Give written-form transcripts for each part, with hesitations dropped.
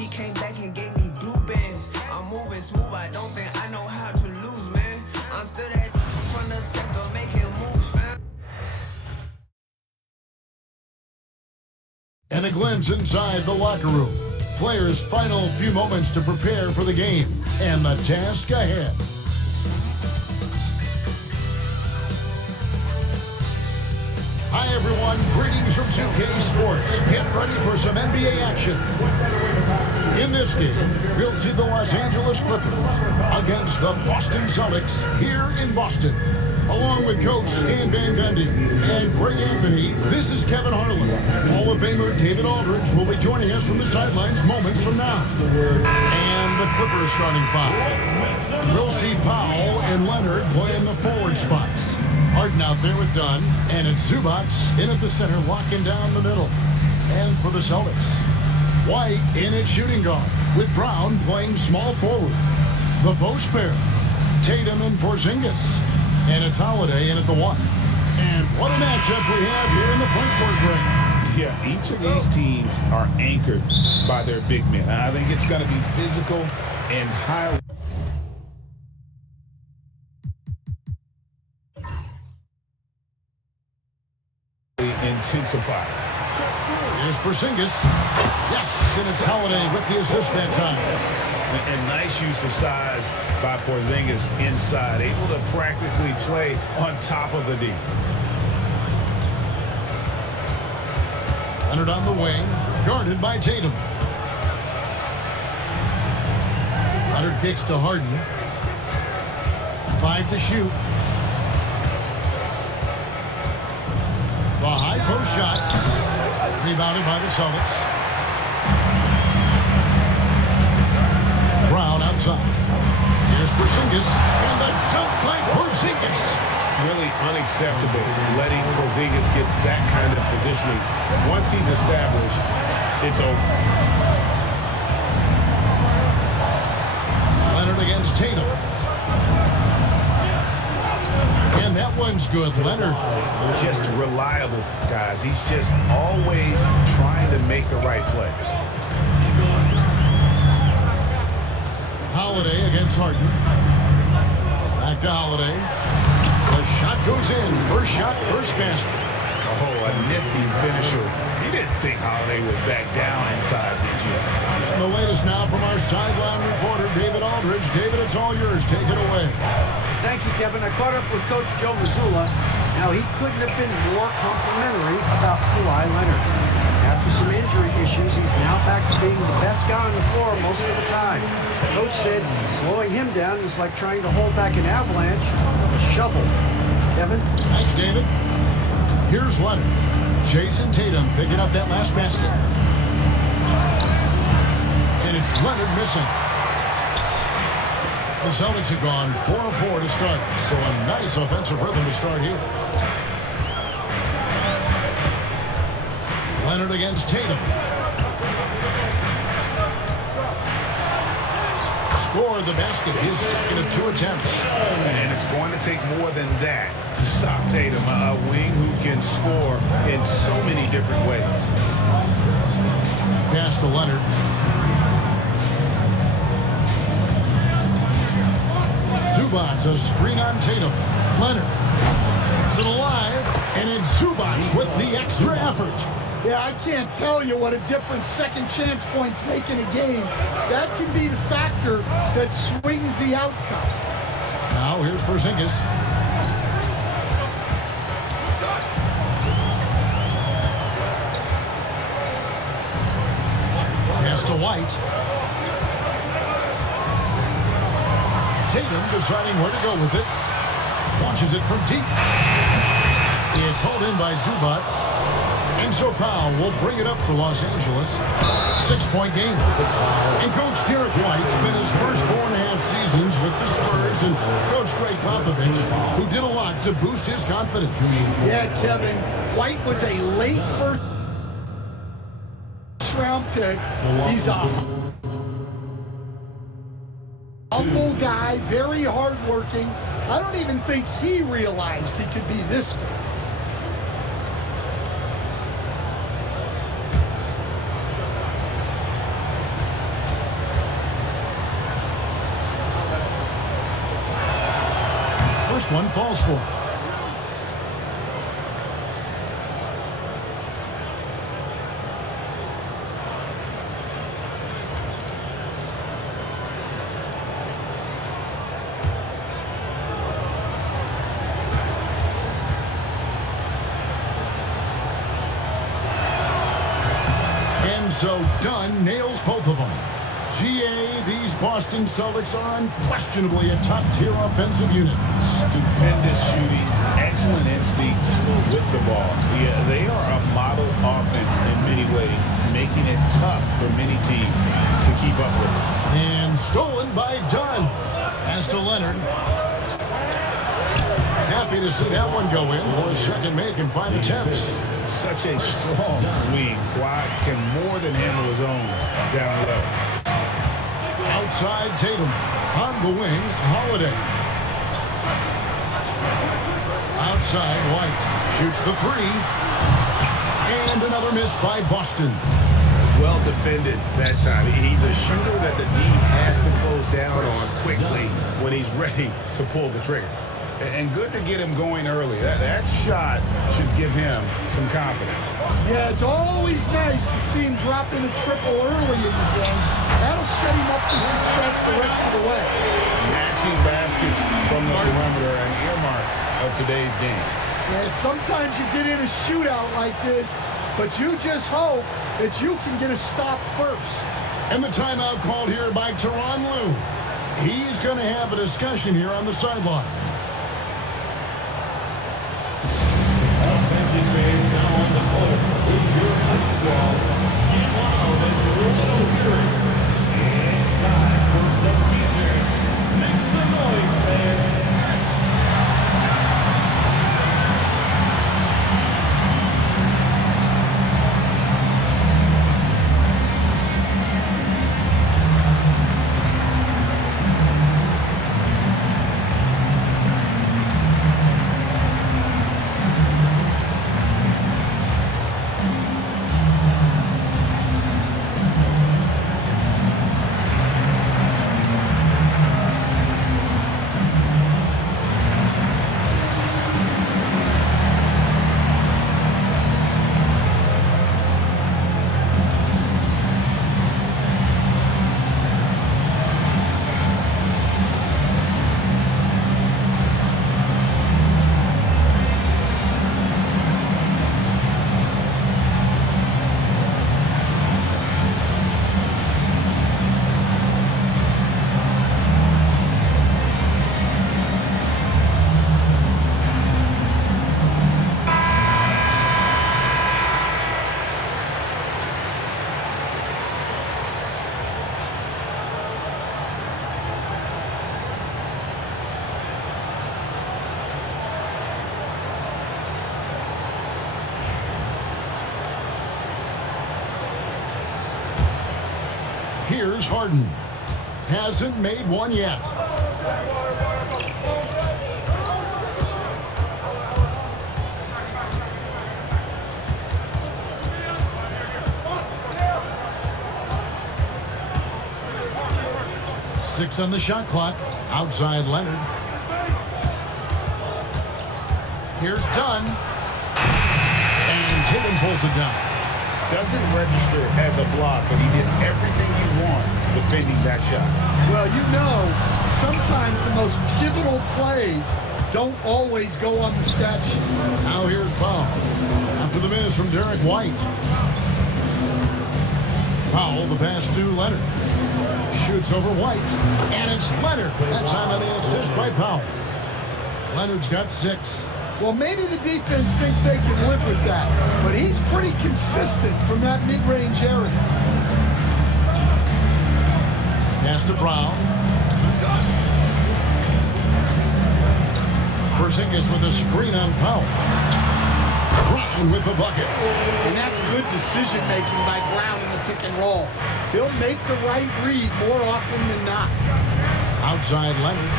She came back and gave me blue bands. I'm moving smooth, I don't think I know how to lose, man. I'm still that from the sector making moves, fam. And a glimpse inside the locker room. Players' final few moments to prepare for the game and the task ahead. Hi everyone, greetings from 2K Sports. Get ready for some NBA action. In this game, we'll see the Los Angeles Clippers against the Boston Celtics here in Boston. Along with Coach Stan Van Gundy and Greg Anthony, this is Kevin Harlan. Hall of Famer David Aldridge will be joining us from the sidelines moments from now. And the Clippers starting five. We'll see Powell and Leonard play in the forward spots. Harden out there with Dunn, and it's Zubac in at the center, locking down the middle. And for the Celtics, White in at shooting guard, with Brown playing small forward. The post pair, Tatum and Porzingis, and it's Holiday in at the one. And what a matchup we have here in the front court ring. Yeah, each of these teams are anchored by their big men. I think it's going to be physical and high. Intensify. Here's Porzingis. Yes, and it's Holiday with the assist that time. And nice use of size by Porzingis inside, able to practically play on top of the D. Leonard on the wing, guarded by Tatum. Leonard kicks to Harden. 5 to shoot. The high post shot, rebounded by the Celtics. Brown outside. Here's Porzingis, and the dunk by Porzingis. Really unacceptable letting Porzingis get that kind of positioning. Once he's established, it's over. Leonard against Tatum. And that one's good. Leonard. Just reliable, guys. He's just always trying to make the right play. Holiday against Harden. Back to Holiday. The shot goes in. First shot, first basket. Oh, a nifty finisher. You didn't think Holiday would back down inside, did you? And the latest now from our sideline reporter, David Aldridge. David, it's all yours. Take it away. Thank you, Kevin. I caught up with Coach Joe Mazzulla. Now, he couldn't have been more complimentary about Kawhi Leonard. After some injury issues, he's now back to being the best guy on the floor most of the time. Coach said slowing him down is like trying to hold back an avalanche with a shovel. Kevin? Thanks, David. Here's Leonard. Jason Tatum picking up that last basket. And it's Leonard missing. The Celtics have gone 4-4 to start, so a nice offensive rhythm to start here. Leonard against Tatum. Scored the basket, his second of 2 attempts. And it's going to take more than that to stop Tatum, a wing who can score in so many different ways. Pass to Leonard. Zubac, a screen on Tatum. Leonard keeps it alive, and it's Zubac with the extra effort. Yeah, I can't tell you what a difference second chance points make in a game. That can be the factor that swings the outcome. Now here's Porzingis. Pass to White. Tatum deciding where to go with it. Launches it from deep. It's hauled in by Zubac. And so Powell will bring it up for Los Angeles. 6-point game. And Coach Derek White spent his first 4.5 seasons with the Spurs and Coach Greg Popovich, who did a lot to boost his confidence. Yeah, Kevin, White was a late first round pick. He's a humble guy, very hardworking. I don't even think he realized he could be this good. first one falls for him. So Dunn nails both of them. GA, these Boston Celtics are unquestionably a top-tier offensive unit. Stupendous shooting, excellent instincts with the ball. Yeah, they are a model offense in many ways, making it tough for many teams to keep up with them. And stolen by Dunn. As to Leonard. Happy to see that one go in for a second make in 5 attempts. Such a strong wing. Kawhi can more than handle his own down low. Outside Tatum. On the wing, Holiday. Outside White. Shoots the three. And another miss by Boston. Well defended that time. He's a shooter that the D has to close down on quickly when he's ready to pull the trigger. And good to get him going early. That shot should give him some confidence. Yeah, it's always nice to see him drop in a triple early in the game. That'll set him up for success the rest of the way. Matching baskets from the perimeter, an earmark of today's game. Yeah, sometimes you get in a shootout like this, but you just hope that you can get a stop first. And the timeout called here by Tyronn Lue. He's going to have a discussion here on the sideline. Here's Harden. Hasn't made one yet. Six on the shot clock. Outside Leonard. Here's Dunn. And Tatum pulls it down. Doesn't register as a block, but he did everything you want defending that shot. Well, you know, sometimes the most pivotal plays don't always go on the stat sheet. Now here's Powell. After the miss from Derek White. Powell, the pass to Leonard. Shoots over White. And it's Leonard. That time on the assist by Powell. Leonard's got 6. Well, maybe the defense thinks they can live with that, but he's pretty consistent from that mid-range area. Pass to Brown. Porzingis with a screen on Powell. Brown with the bucket. And that's good decision-making by Brown in the pick and roll. He'll make the right read more often than not. Outside Leonard.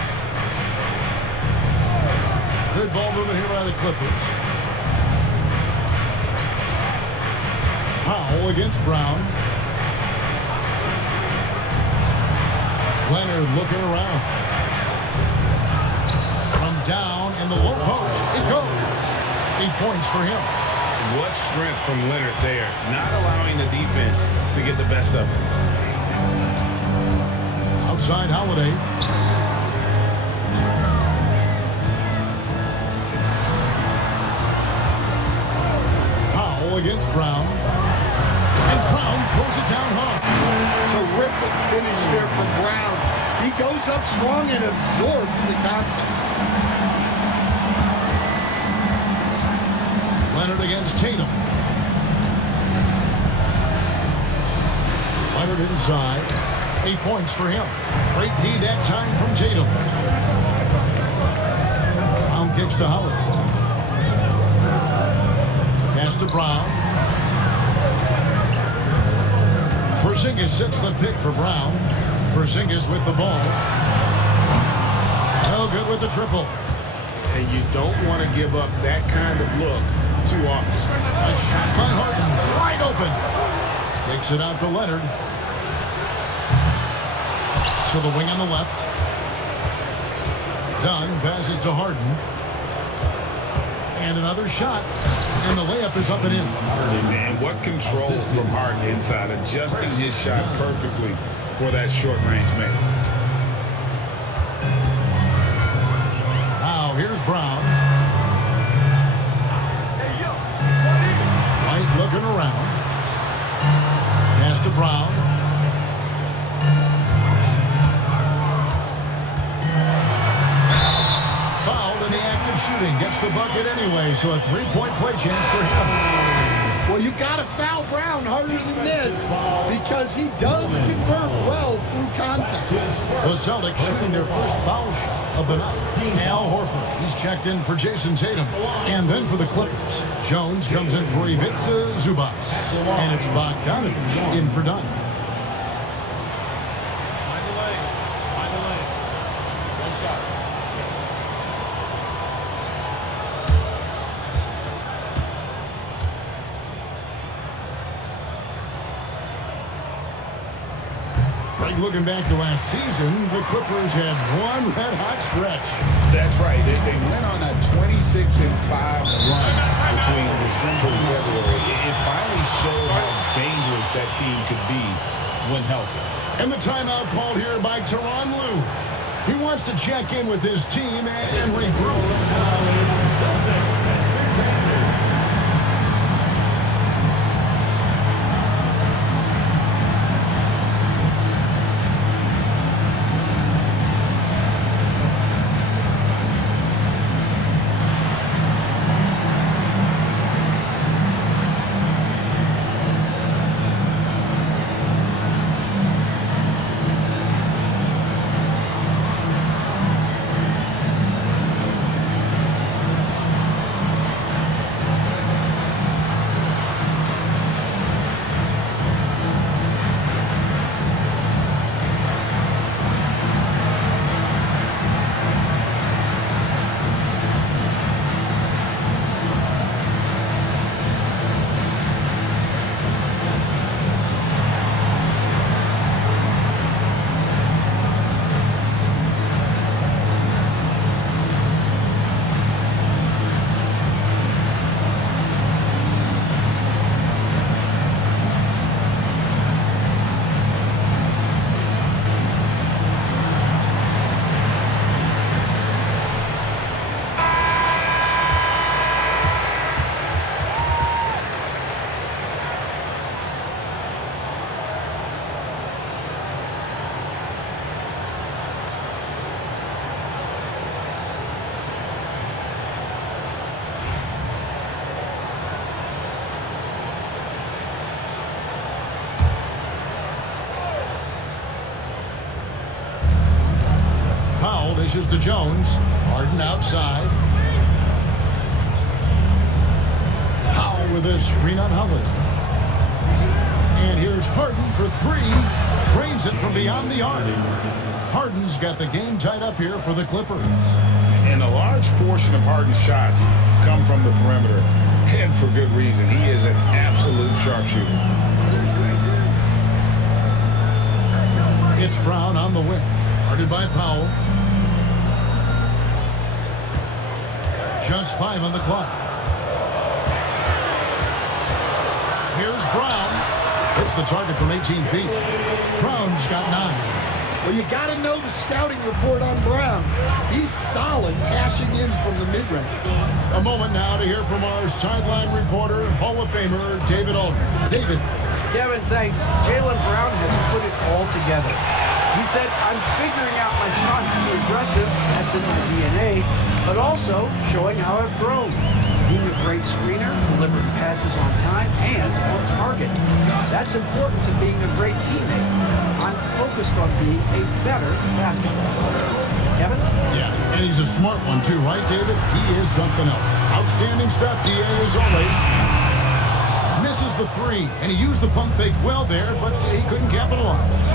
Good ball movement here by the Clippers. Powell against Brown. Leonard looking around. From down in the low post. It goes. 8 points for him. What strength from Leonard there, not allowing the defense to get the best of him. Outside Holiday. Powell against Brown. And Brown throws it down hard. Terrific finish there from Brown. He goes up strong and absorbs the contact. Leonard against Tatum. Leonard inside. 8 points for him. Great D that time from Tatum. Brown kicks to Holiday. Pass to Brown. Porzingis sets the pick for Brown. Porzingis with the ball. No good with the triple. And you don't want to give up that kind of look too often. A shot by Harden. Wide open. Takes it out to Leonard. To the wing on the left. Dunn passes to Harden. And another shot. And the layup is up and in. And what control from Harden inside, adjusting his shot perfectly for that short-range make. Now here's Brown. White looking around. Pass to Brown. Fouled in the act of shooting. Gets the bucket anyway, so a three-point play chance for him. Well, you got to foul Brown harder than this because he does convert well through contact. The Celtics shooting their first foul shot of the night. Al Horford, he's checked in for Jason Tatum. And then for the Clippers, Jones comes in for Ivica Zubac. And it's Bogdanovich in for Dunn. Looking back to last season, the Clippers had one red-hot stretch. That's right. They went on a 26-5 run between December and February. It finally showed how dangerous that team could be when healthy. And the timeout called here by Tyronn Lue. He wants to check in with his team and regroup. Dishes to Jones. Harden outside. Powell with a screen on Holiday. And here's Harden for three. Drains it from beyond the arc. Harden's got the game tied up here for the Clippers. And a large portion of Harden's shots come from the perimeter. And for good reason. He is an absolute sharpshooter. It's Brown on the wing. Guarded by Powell. Just 5 on the clock. Here's Brown. Hits the target from 18 feet. Brown's got 9. Well, you got to know the scouting report on Brown. He's solid cashing in from the mid-range. A moment now to hear from our sideline reporter, Hall of Famer David Aldridge. David. Kevin, thanks. Jaylen Brown has put it all together. He said, I'm figuring out my spots to be aggressive. That's in my DNA. But also showing how I've grown. Being a great screener, delivering passes on time, and on target. That's important to being a great teammate. I'm focused on being a better basketball player. Kevin? Yeah, and he's a smart one too, right, David? He is something else. Outstanding stuff, DA, as always. Misses the 3, and he used the pump fake well there, but he couldn't capitalize.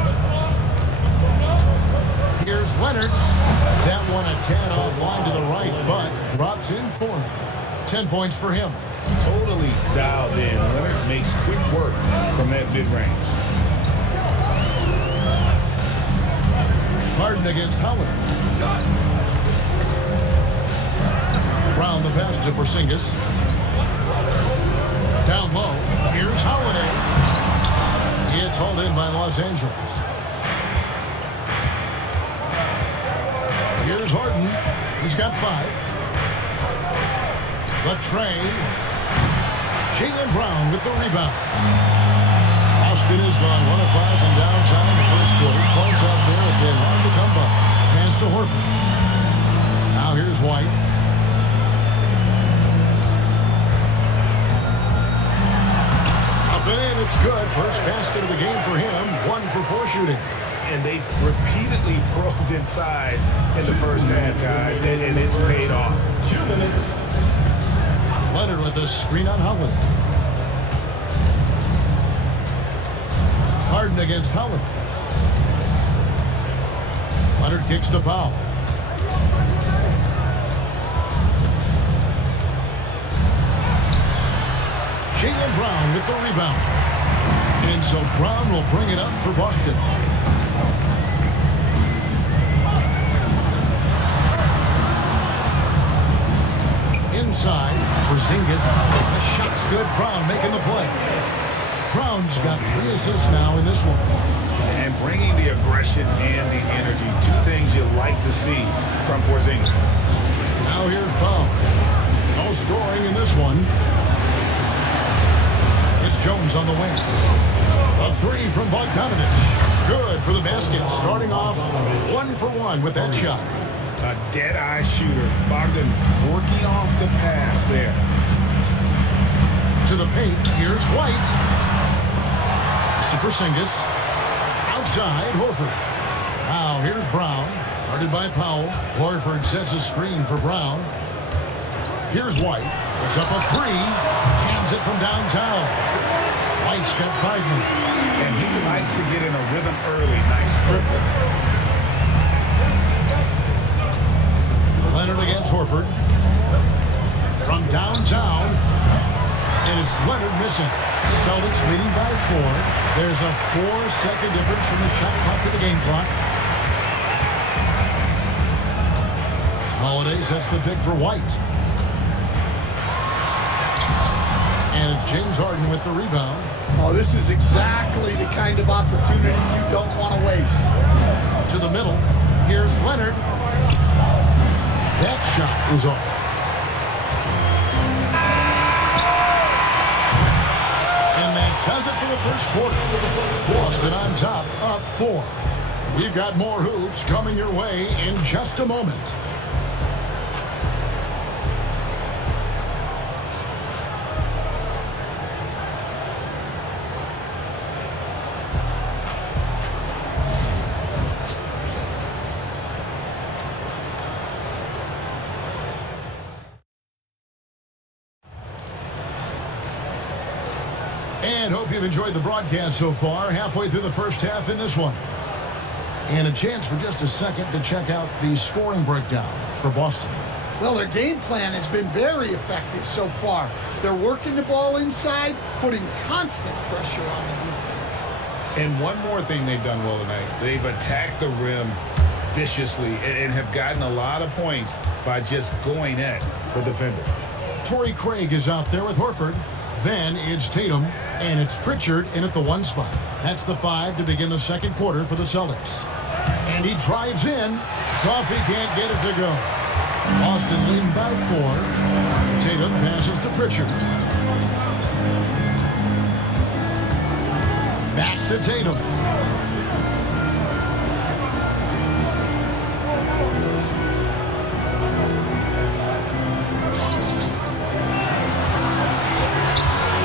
Here's Leonard. That one a tad offline to the right, but drops in for him. 10 points for him. Totally dialed in. Leonard makes quick work from that mid-range. Harden against Holiday. Brown the pass to Porzingis. Down low. Here's Holiday. It's hauled in by Los Angeles. Here's Harden. He's got 5. The trade. Jaylen Brown with the rebound. Austin has gone 1 of 5 from downtown the first quarter. Points out there have been hard to come by. Pass to Horford. Now here's White. Up and in, it's good. First basket of the game for him. 1 for 4 shooting. And they've repeatedly probed inside in the first half, guys, and it's paid off. 2 minutes. Leonard with the screen on Holiday. Harden against Holiday. Leonard kicks to Powell. Jaylen Brown with the rebound. And so Brown will bring it up for Boston. Inside, Porzingis. The shot's good. Brown making the play. Brown's got 3 assists now in this one. And bringing the aggression and the energy. 2 things you like to see from Porzingis. Now here's Powell. No scoring in this one. It's Jones on the wing. A 3 from Bogdanovich. Good for the basket. Starting off 1 for 1 with that shot. A dead-eye shooter. Bogdan working off the pass there. To the paint. Here's White. To Porzingis. Outside, Horford. Now here's Brown. Guarded by Powell. Horford sets a screen for Brown. Here's White. Puts up a 3. Cans it from downtown. White's got 5 more. And he likes to get in a rhythm early. Nice triple. Leonard against Horford. From downtown. And it's Leonard missing. Celtics leading by 4. There's a 4-second difference from the shot clock to the game clock. Holiday sets the pick for White. And it's James Harden with the rebound. Oh, this is exactly the kind of opportunity you don't want to waste. To the middle. Here's Leonard. That shot is off. And that does it for the first quarter. Boston on top, up 4. We've got more hoops coming your way in just a moment. And hope you've enjoyed the broadcast so far. Halfway through the first half in this one. And a chance for just a second to check out the scoring breakdown for Boston. Well, their game plan has been very effective so far. They're working the ball inside, putting constant pressure on the defense. And one more thing they've done well tonight. They've attacked the rim viciously and have gotten a lot of points by just going at the defender. Torrey Craig is out there with Horford. Then it's Tatum, and it's Pritchard in at the 1 spot. That's the 5 to begin the second quarter for the Celtics. And he drives in. Coffee can't get it to go. Boston leading by 4. Tatum passes to Pritchard. Back to Tatum.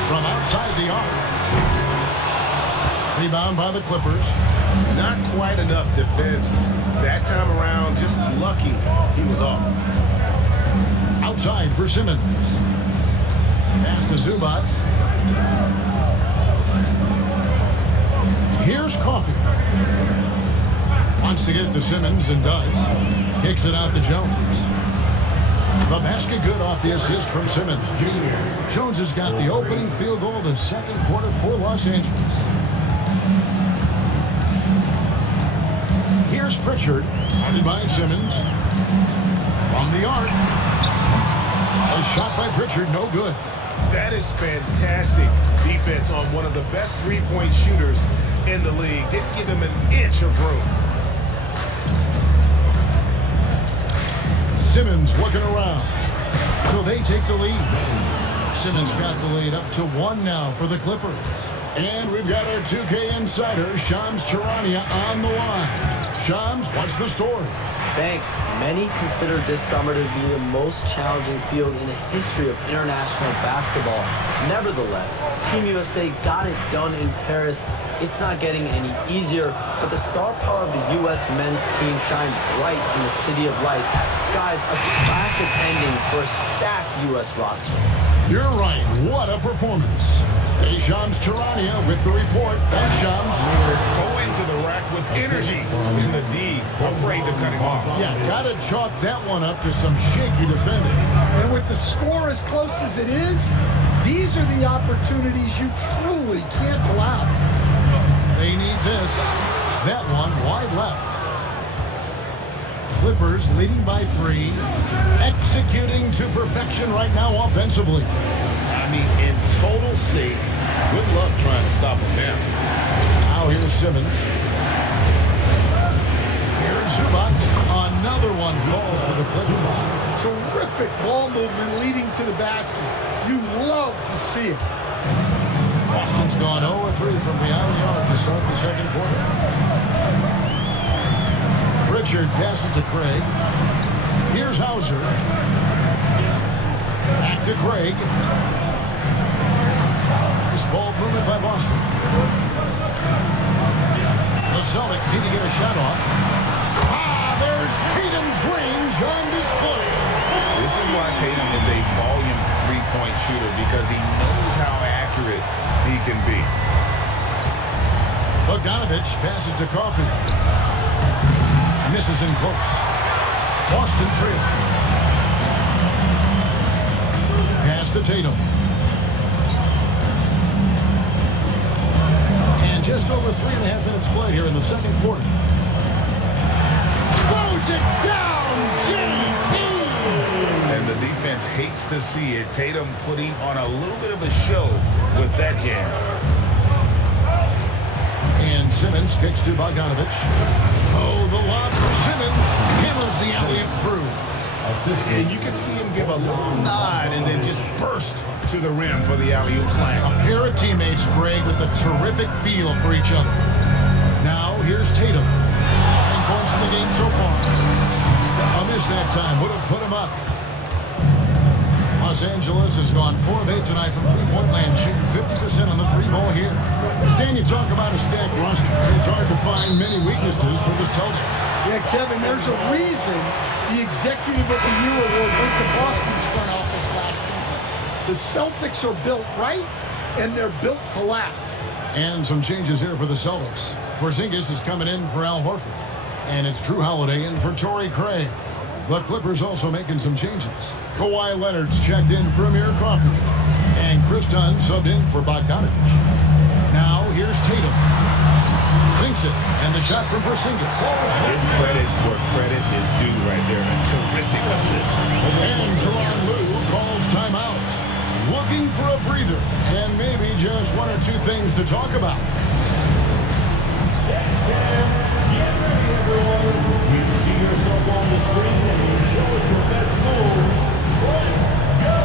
From outside the arc. Rebound by the Clippers. Not quite enough defense that time around. Just lucky he was off. Outside for Simmons. Pass to Zubac. Here's Coffee. Wants to get it to Simmons and does. Kicks it out to Jones. The basket good off the assist from Simmons. Jones has got the opening field goal of the second quarter for Los Angeles. Here's Pritchard, guarded by Simmons. From the arc. A shot by Pritchard, no good. That is fantastic defense on one of the best three-point shooters in the league. Didn't give him an inch of room. Simmons looking around. So they take the lead. Simmons got the lead up to 1 now for the Clippers. And we've got our 2K insider, Shams Charania, on the line. Shams, what's the story? Thanks. Many consider this summer to be the most challenging field in the history of international basketball. Nevertheless, Team USA got it done in Paris. It's not getting any easier, but the star power of the U.S. men's team shined bright in the City of Lights. Guys, a classic ending for a stacked U.S. roster. You're right. What a performance. Hey, Shams Charania with the report. Thanks, Shams. Going to the rack with energy. And the D afraid to cut him off. Yeah, got to chalk that one up to some shaky defending. And with the score as close as it is, these are the opportunities you truly can't allow. They need this. That one wide left. Clippers leading by 3. Executing to perfection right now offensively. I mean, in total safe. Good luck trying to stop him now. Now here's Simmons. Here's Zubac. Another one falls for the Clippers. Terrific ball movement leading to the basket. You love to see it. Boston's gone 0-3 from beyond the arc to start the second quarter. Pritchard passes to Craig. Here's Hauser. Back to Craig. Nice ball movement by Boston. The Celtics need to get a shot off. There's Tatum's range on display. This is why Tatum is a volume three-point shooter, because he knows how accurate he can be. Bogdanovich passes to Coffee. Misses in close. Boston trail. Pass to Tatum. And just over 3.5 minutes played here in the second quarter. Throws it down, JT! And the defense hates to see it. Tatum putting on a little bit of a show with that jam. And Simmons kicks to Bogdanovich. Oh, the lob for Simmons. Hammers the alley-oop through. And you can see him give a little nod and then just burst to the rim for the alley-oop slam. A pair of teammates, Greg, with a terrific feel for each other. Now, here's Tatum. 9 points in the game so far. A miss that time would have put him up. Los Angeles has gone 4 of 8 tonight from three-point land, shooting 50% on the three ball here. Stan, you talk about a stacked roster. It's hard to find many weaknesses for the Celtics. Yeah, Kevin, there's a reason the Executive of the Year award went to Boston's front office last season. The Celtics are built right, and they're built to last. And some changes here for the Celtics. Porzingis is coming in for Al Horford. And it's Drew Holiday in for Torrey Craig. The Clippers also making some changes. Kawhi Leonard's checked in for Amir Crawford. And Chris Dunn subbed in for Bogdanovich. Now here's Tatum. Sinks Gets it. And the shot from Porzingis. Give credit where credit is due right there. A terrific assist. And Teron Lue calls timeout. Looking for a breather. And maybe just one or two things to talk about. Get ready, everyone. You see yourself on the screen and you show us your best moves. Let's go!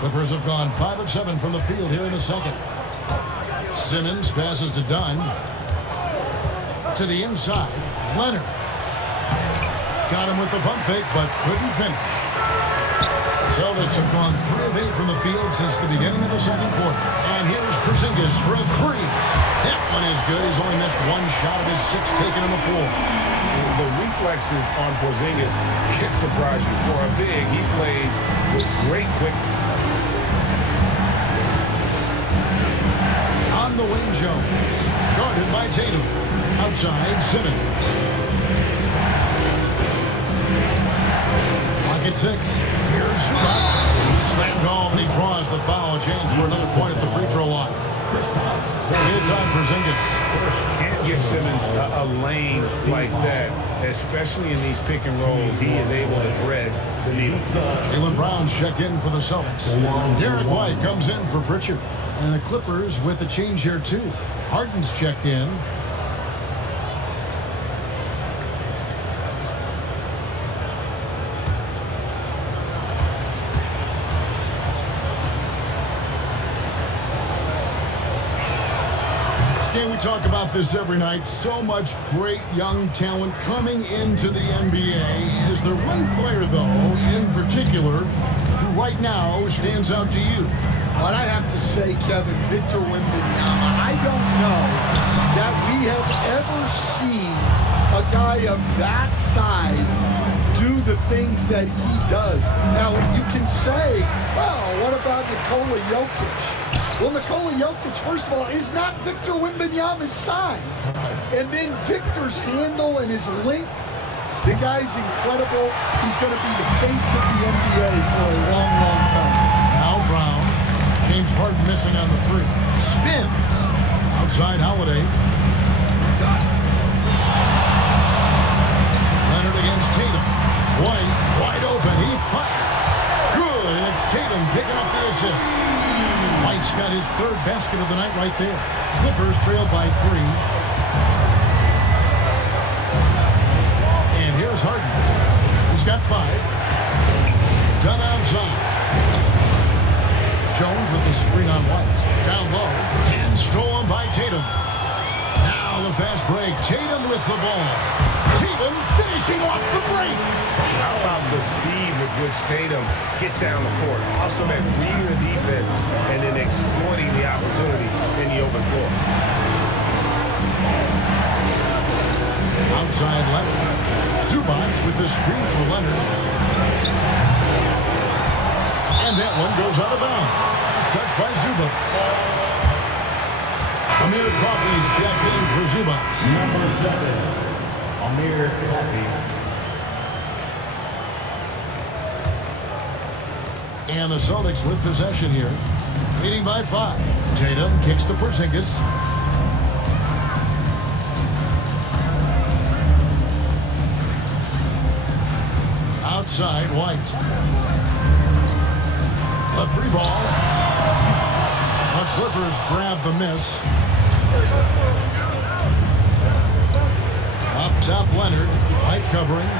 Clippers have gone 5 of 7 from the field here in the second. Simmons passes to Dunn. To the inside. Leonard. Got him with the pump fake, but couldn't finish. Celtics have gone 3 of 8 from the field since the beginning of the second quarter. And here's Porzingis for a 3. That one is good. He's only missed one shot of his 6 taken on the floor. The reflexes on Porzingis can surprise you. For a big, he plays with great quickness. On the wing, Jones. Guarded by Tatum. Outside, Simmons. Lock at 6. Here's Zubac. Slammed home, and he draws the foul. A chance for another point at the free throw line. It's on Porzingis. Can't give Simmons a lane like that, especially in these pick and rolls. He is able to thread the needle. Jaylen Brown's checked in for the Celtics. Derek White comes in for Pritchard. And the Clippers with a change here, too. Harden's checked in. We talk about this every night. So much great young talent coming into the NBA. Is there one player, though, in particular, who right now stands out to you? And I have to say, Kevin, Victor Wembanyama, I don't know that we have ever seen a guy of that size do the things that he does. Now, you can say, well, what about Nikola Jokic? Well, Nikola Jokic, first of all, is not Victor Wembanyama's size. And then Victor's handle and his length, the guy's incredible. He's going to be the face of the NBA for a long, long time. Now Brown. James Harden missing on the 3. Spins. Outside Holiday. Leonard against Tatum. White wide open. He fired. Good. And it's Tatum picking up the assist. White's got his 3rd basket of the night right there. Clippers trail by 3. And here's Harden. He's got 5. Done outside. Jones with the screen on White. Down low. And stolen by Tatum. Now the fast break. Tatum with the ball. Tatum finishing off the break. How about the speed with which Tatum gets down the court? Also, man, reading the defense and then exploiting the opportunity in the open floor. Outside Leonard. Zubac with the screen for Leonard. And that one goes out of bounds. Touched by Zubac. Amir Coffey's checked in for Zubac. Number 7. Amir Coffey. And the Celtics with possession here, leading by 5. Tatum kicks to Porzingis. Outside, White. A 3-ball. The Clippers grab the miss. Up top, Leonard. White covering.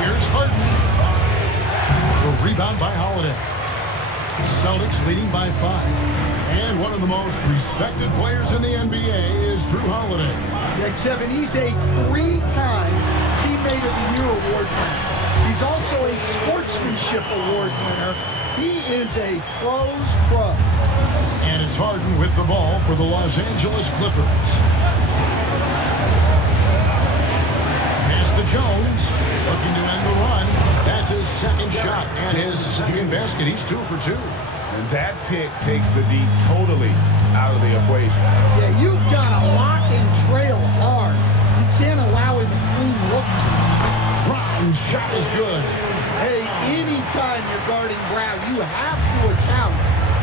Here's Harden. The rebound by Holiday. Celtics leading by 5. And one of the most respected players in the NBA is Drew Holiday. Yeah, Kevin, he's a 3-time Teammate of the Year award winner. He's also a Sportsmanship Award winner. He is a pro's pro. And it's Harden with the ball for the Los Angeles Clippers. Pass to Jones, looking to end the run. That's his second shot and his second basket. He's 2 for 2. And that pick takes the D totally out of the equation. Yeah, you've got to lock and trail hard. You can't allow him a clean look. Brown's shot is good. Hey, anytime you're guarding Brown, you have to account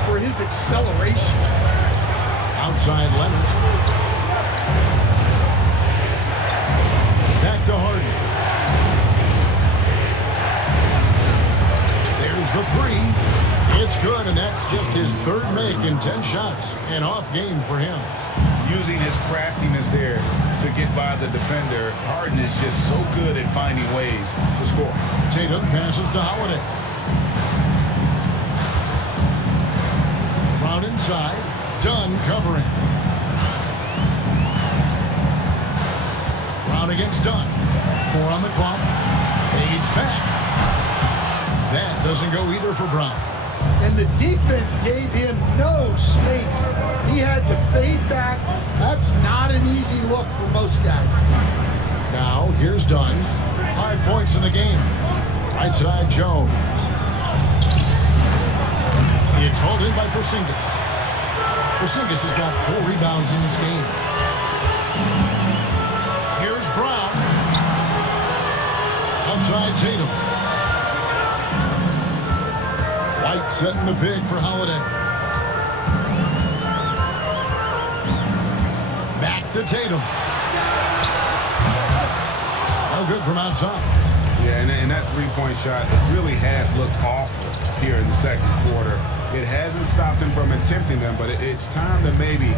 for his acceleration. Outside Leonard. Back to Harden. There's the 3. It's good, and that's just his 3rd make in 10 shots. An off game for him. Using his craftiness there to get by the defender, Harden is just so good at finding ways to score. Tatum passes to Holiday. Brown inside. Dunn covering. Brown against Dunn. 4 on the clock. Fades back. That doesn't go either for Brown. And the defense gave him no space. He had to fade back. That's not an easy look for most guys. Now, here's Dunn. 5 points in the game. Right side, Jones. It's hauled in by Porzingis. Porzingis has got 4 rebounds in this game. Here's Brown. Outside Tatum. White setting the big for Holiday. Back to Tatum. No good from outside. Yeah, and that 3-point shot really has looked awful here in the second quarter. It hasn't stopped him from attempting them, but it's time to maybe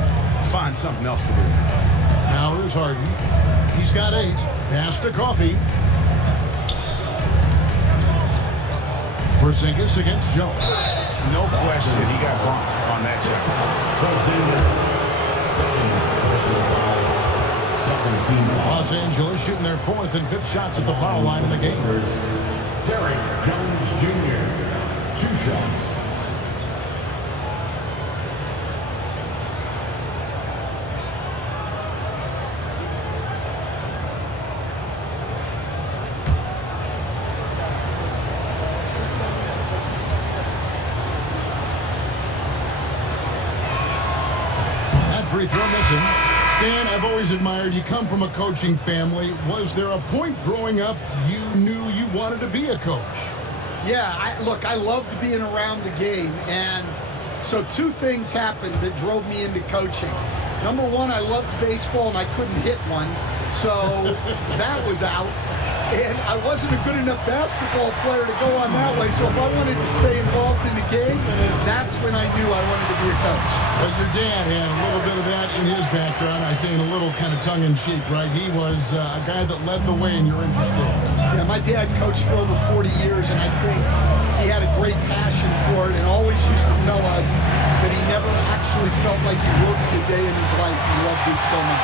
find something else to do. Now here's Harden. He's got 8. Pass to Coffee. Porzingis against Jones. No question he got bumped on that shot. Los Angeles shooting their 4th and 5th shots at the foul line in the game. Derek Jones Jr., 2 shots. Free throw missing. Stan, I've always admired you. Come from a coaching family. Was there a point growing up you knew you wanted to be a coach? Yeah, I loved being around the game. And so 2 things happened that drove me into coaching. Number 1, I loved baseball and I couldn't hit one. So that was out. And I wasn't a good enough basketball player to go on that way. So if I wanted to stay involved in the game, that's when I knew I wanted to be a coach. But your dad had a little bit of that in his background. I say in a little kind of tongue-in-cheek, right? He was a guy that led the way in your interest there. Yeah, my dad coached for over 40 years, and I think he had a great passion for it and always used to tell us that he never actually felt like he worked a day in his life. He loved it so much.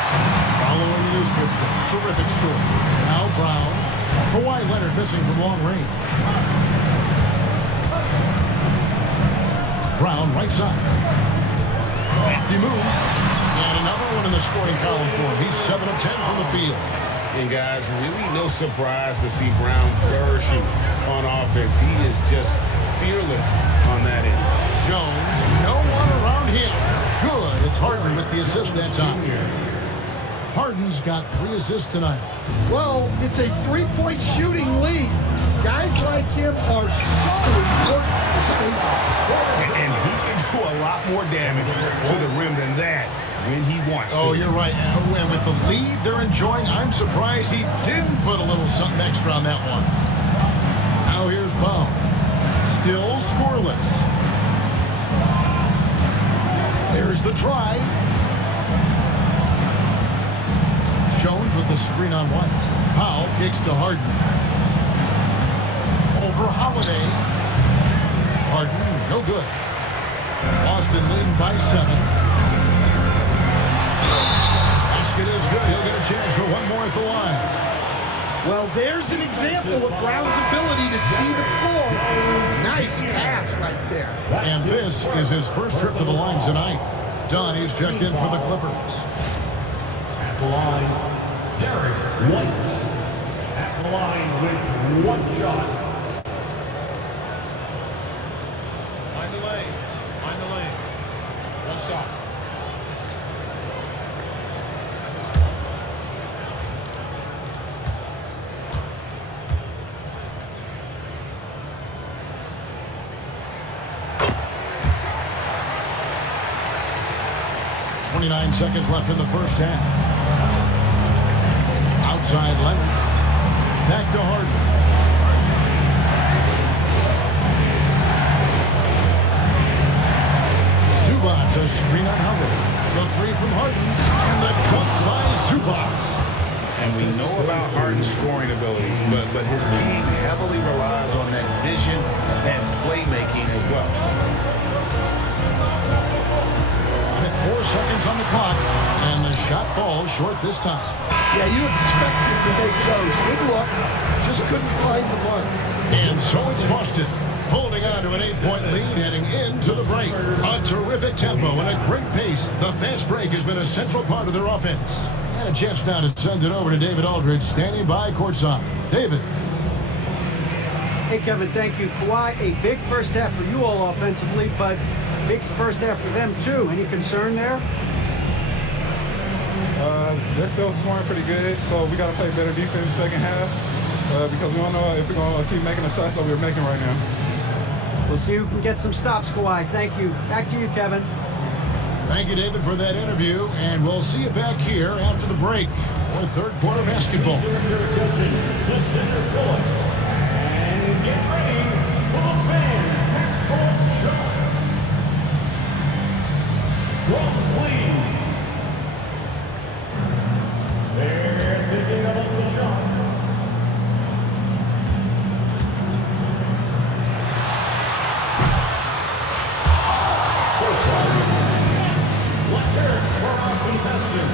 Following in his footsteps. Terrific story. Now Brown. Kawhi Leonard missing from long range. Brown right side. Crafty move. And another one in the scoring column for him. He's 7 of 10 from the field. And guys, really no surprise to see Brown flourishing on offense. He is just fearless on that end. Jones, no one around him. Good. It's Harden with the assist that time. Harden's got 3 assists tonight. Well, it's a three-point shooting lead. Guys like him are so important for space. And he can do a lot more damage to the rim than that when he wants to. Oh, you're right. And with the lead they're enjoying, I'm surprised he didn't put a little something extra on that one. Now here's Powell. Still scoreless. There's the drive. Jones with the screen on White. Powell kicks to Harden. Over Holiday. Harden, no good. Boston leading by 7. Basket is good. He'll get a chance for one more at the line. Well, there's an example of Brown's ability to see the floor. Nice pass right there. And this is his first trip to the line tonight. Dunn is checked in for the Clippers. At the line, Derek White. At the line with 1 shot. Mind the lanes. Mind the lanes. 1 shot. .29 seconds left in the first half. Outside Leonard. Back to Harden. Zubac, a screen on Howard. The 3 from Harden. And the dunk by Zubac. And we know about Harden's scoring abilities, but his team heavily relies on that vision and playmaking as well. 4 seconds on the clock, and the shot falls short this time. Yeah, you expect him to make those. Good luck. Just couldn't find the mark. And so it's Boston, holding on to an 8-point lead heading into the break. A terrific tempo and a great pace. The fast break has been a central part of their offense. And a chance now to send it over to David Aldridge, standing by courtside. David. Hey, Kevin, thank you. Kawhi, a big first half for you all offensively, but big first half for them, too. Any concern there? They're still scoring pretty good, so we got to play better defense second half because we don't know if we're going to keep making the shots that we're making right now. We'll see who can get some stops, Kawhi. Thank you. Back to you, Kevin. Thank you, David, for that interview, and we'll see you back here after the break for third quarter basketball. Your attention to center court. And get ready for the fan half-court shot. Drums, please. They're thinking about the shot. Let's hear it for our contestant.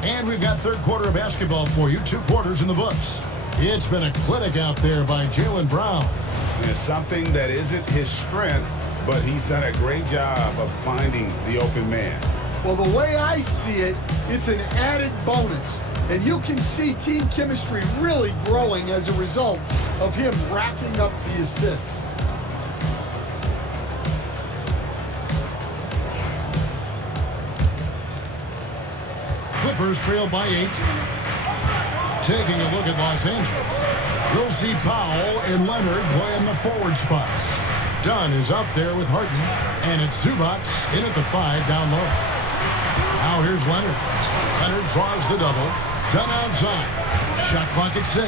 And we've got third quarter of basketball for you. 2 quarters in the books. It's been a clinic out there by Jaylen Brown. It's something that isn't his strength, but he's done a great job of finding the open man. Well, the way I see it, it's an added bonus. And you can see team chemistry really growing as a result of him racking up the assists. Clippers trail by 8. Taking a look at Los Angeles. You'll see Powell and Leonard playing the forward spots. Dunn is out there with Harden, and it's Zubac in at the 5 down low. Now here's Leonard. Leonard draws the double. Dunn outside. Shot clock at 6.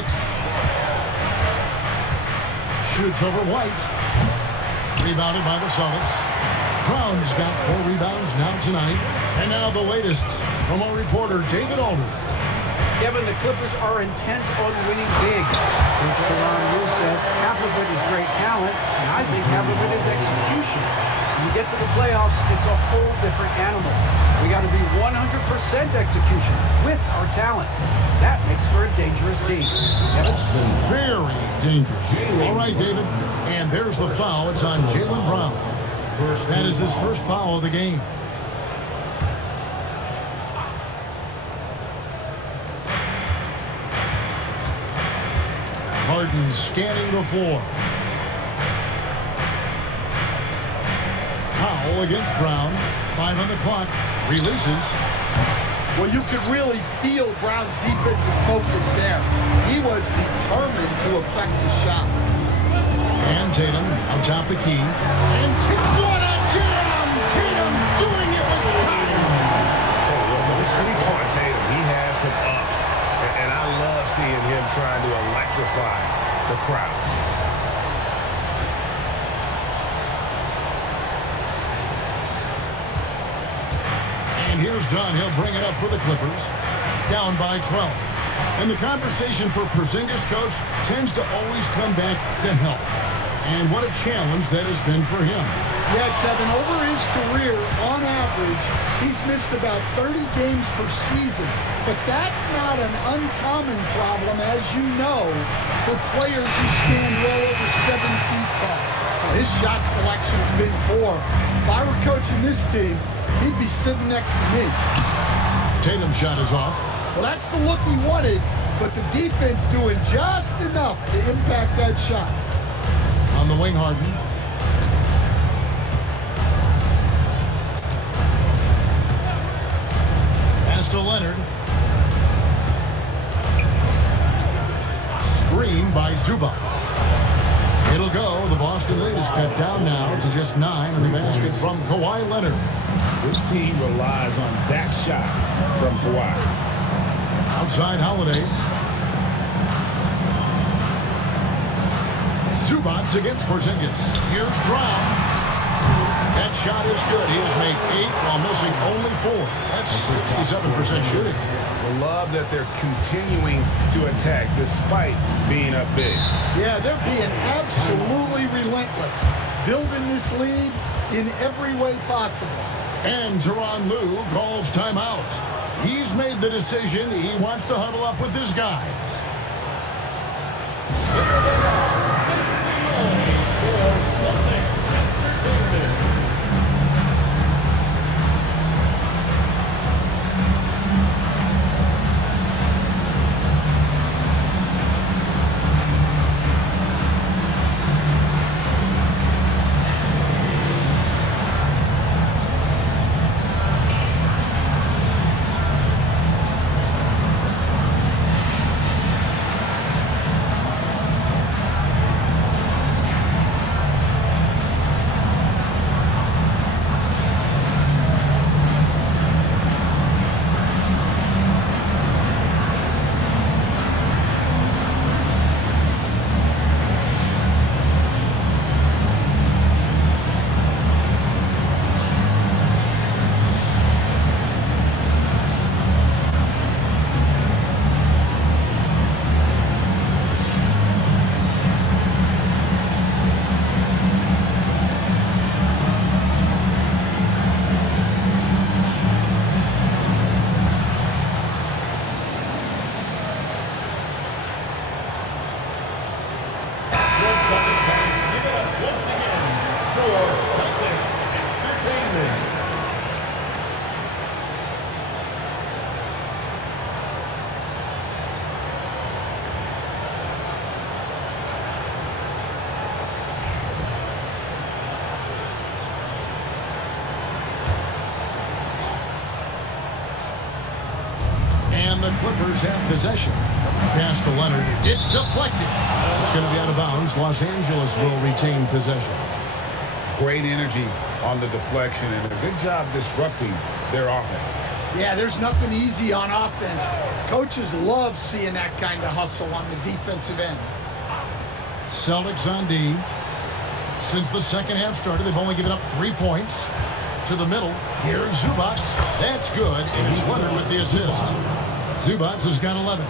Shoots over White. Rebounded by the Celtics. Brown's got 4 rebounds now tonight. And now the latest from our reporter, David Alder. Kevin, the Clippers are intent on winning big. Coach Teron Lue said half of it is great talent, and I think half of it is execution. When you get to the playoffs, it's a whole different animal. We got to be 100% execution with our talent. That makes for a dangerous team. Kevin? Very dangerous. All right, David. And there's the foul. It's on Jaylen Brown. That is his first foul of the game. Harden scanning the floor. Powell against Brown. 5 on the clock. Releases. Well, you could really feel Brown's defensive focus there. He was determined to affect the shot. And Tatum on top the key. And what a jam! Tatum doing it with style. So, don't sleep on Tatum. He has some ups. And I love seeing him trying to electrify the crowd. And here's Dunn. He'll bring it up for the Clippers. Down by 12. And the conversation for Porzingis, coach, tends to always come back to health. And what a challenge that has been for him. Yeah, Kevin, over his career, on average, he's missed about 30 games per season. But that's not an uncommon problem, as you know, for players who stand well over 7 feet tall. His shot selection's been poor. If I were coaching this team, he'd be sitting next to me. Tatum's shot is off. Well, that's the look he wanted, but the defense doing just enough to impact that shot. On the wing, Harden. Pass to Leonard. Screen by Zubac. It'll go. The Boston lead is cut down now to just 9 on the basket from Kawhi Leonard. This team relies on that shot from Kawhi. Outside Holiday. Zubac against Porzingis. Here's Brown. That shot is good. He has made 8 while missing only 4. That's 67% shooting. I love that they're continuing to attack despite being up big. Yeah, they're being absolutely relentless, building this lead in every way possible. And Teron Lue calls timeout. He's made the decision. He wants to huddle up with his guys. The Clippers have possession. Pass to Leonard. It's deflected. It's going to be out of bounds. Los Angeles will retain possession. Great energy on the deflection and a good job disrupting their offense. Yeah, there's nothing easy on offense. Coaches love seeing that kind of hustle on the defensive end. Celtics on D. Since the second half started, they've only given up 3 points. To the middle. Here's Zubac. That's good, and it's Leonard with the assist. Zubac has got 11.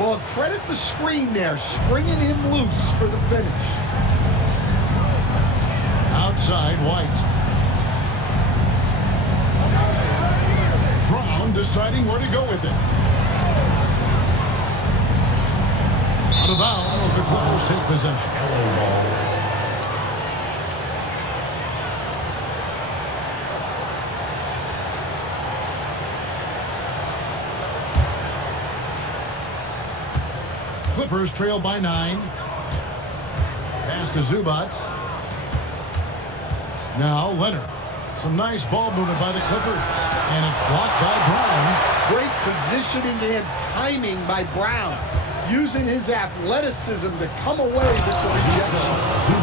Well, credit the screen there, springing him loose for the finish. Outside, White. Brown deciding where to go with it. Out of bounds, the Clippers take possession. Clippers trail by 9. Pass to Zubac. Now Leonard. Some nice ball movement by the Clippers. And it's blocked by Brown. Great positioning and timing by Brown. Using his athleticism to come away with the rejection.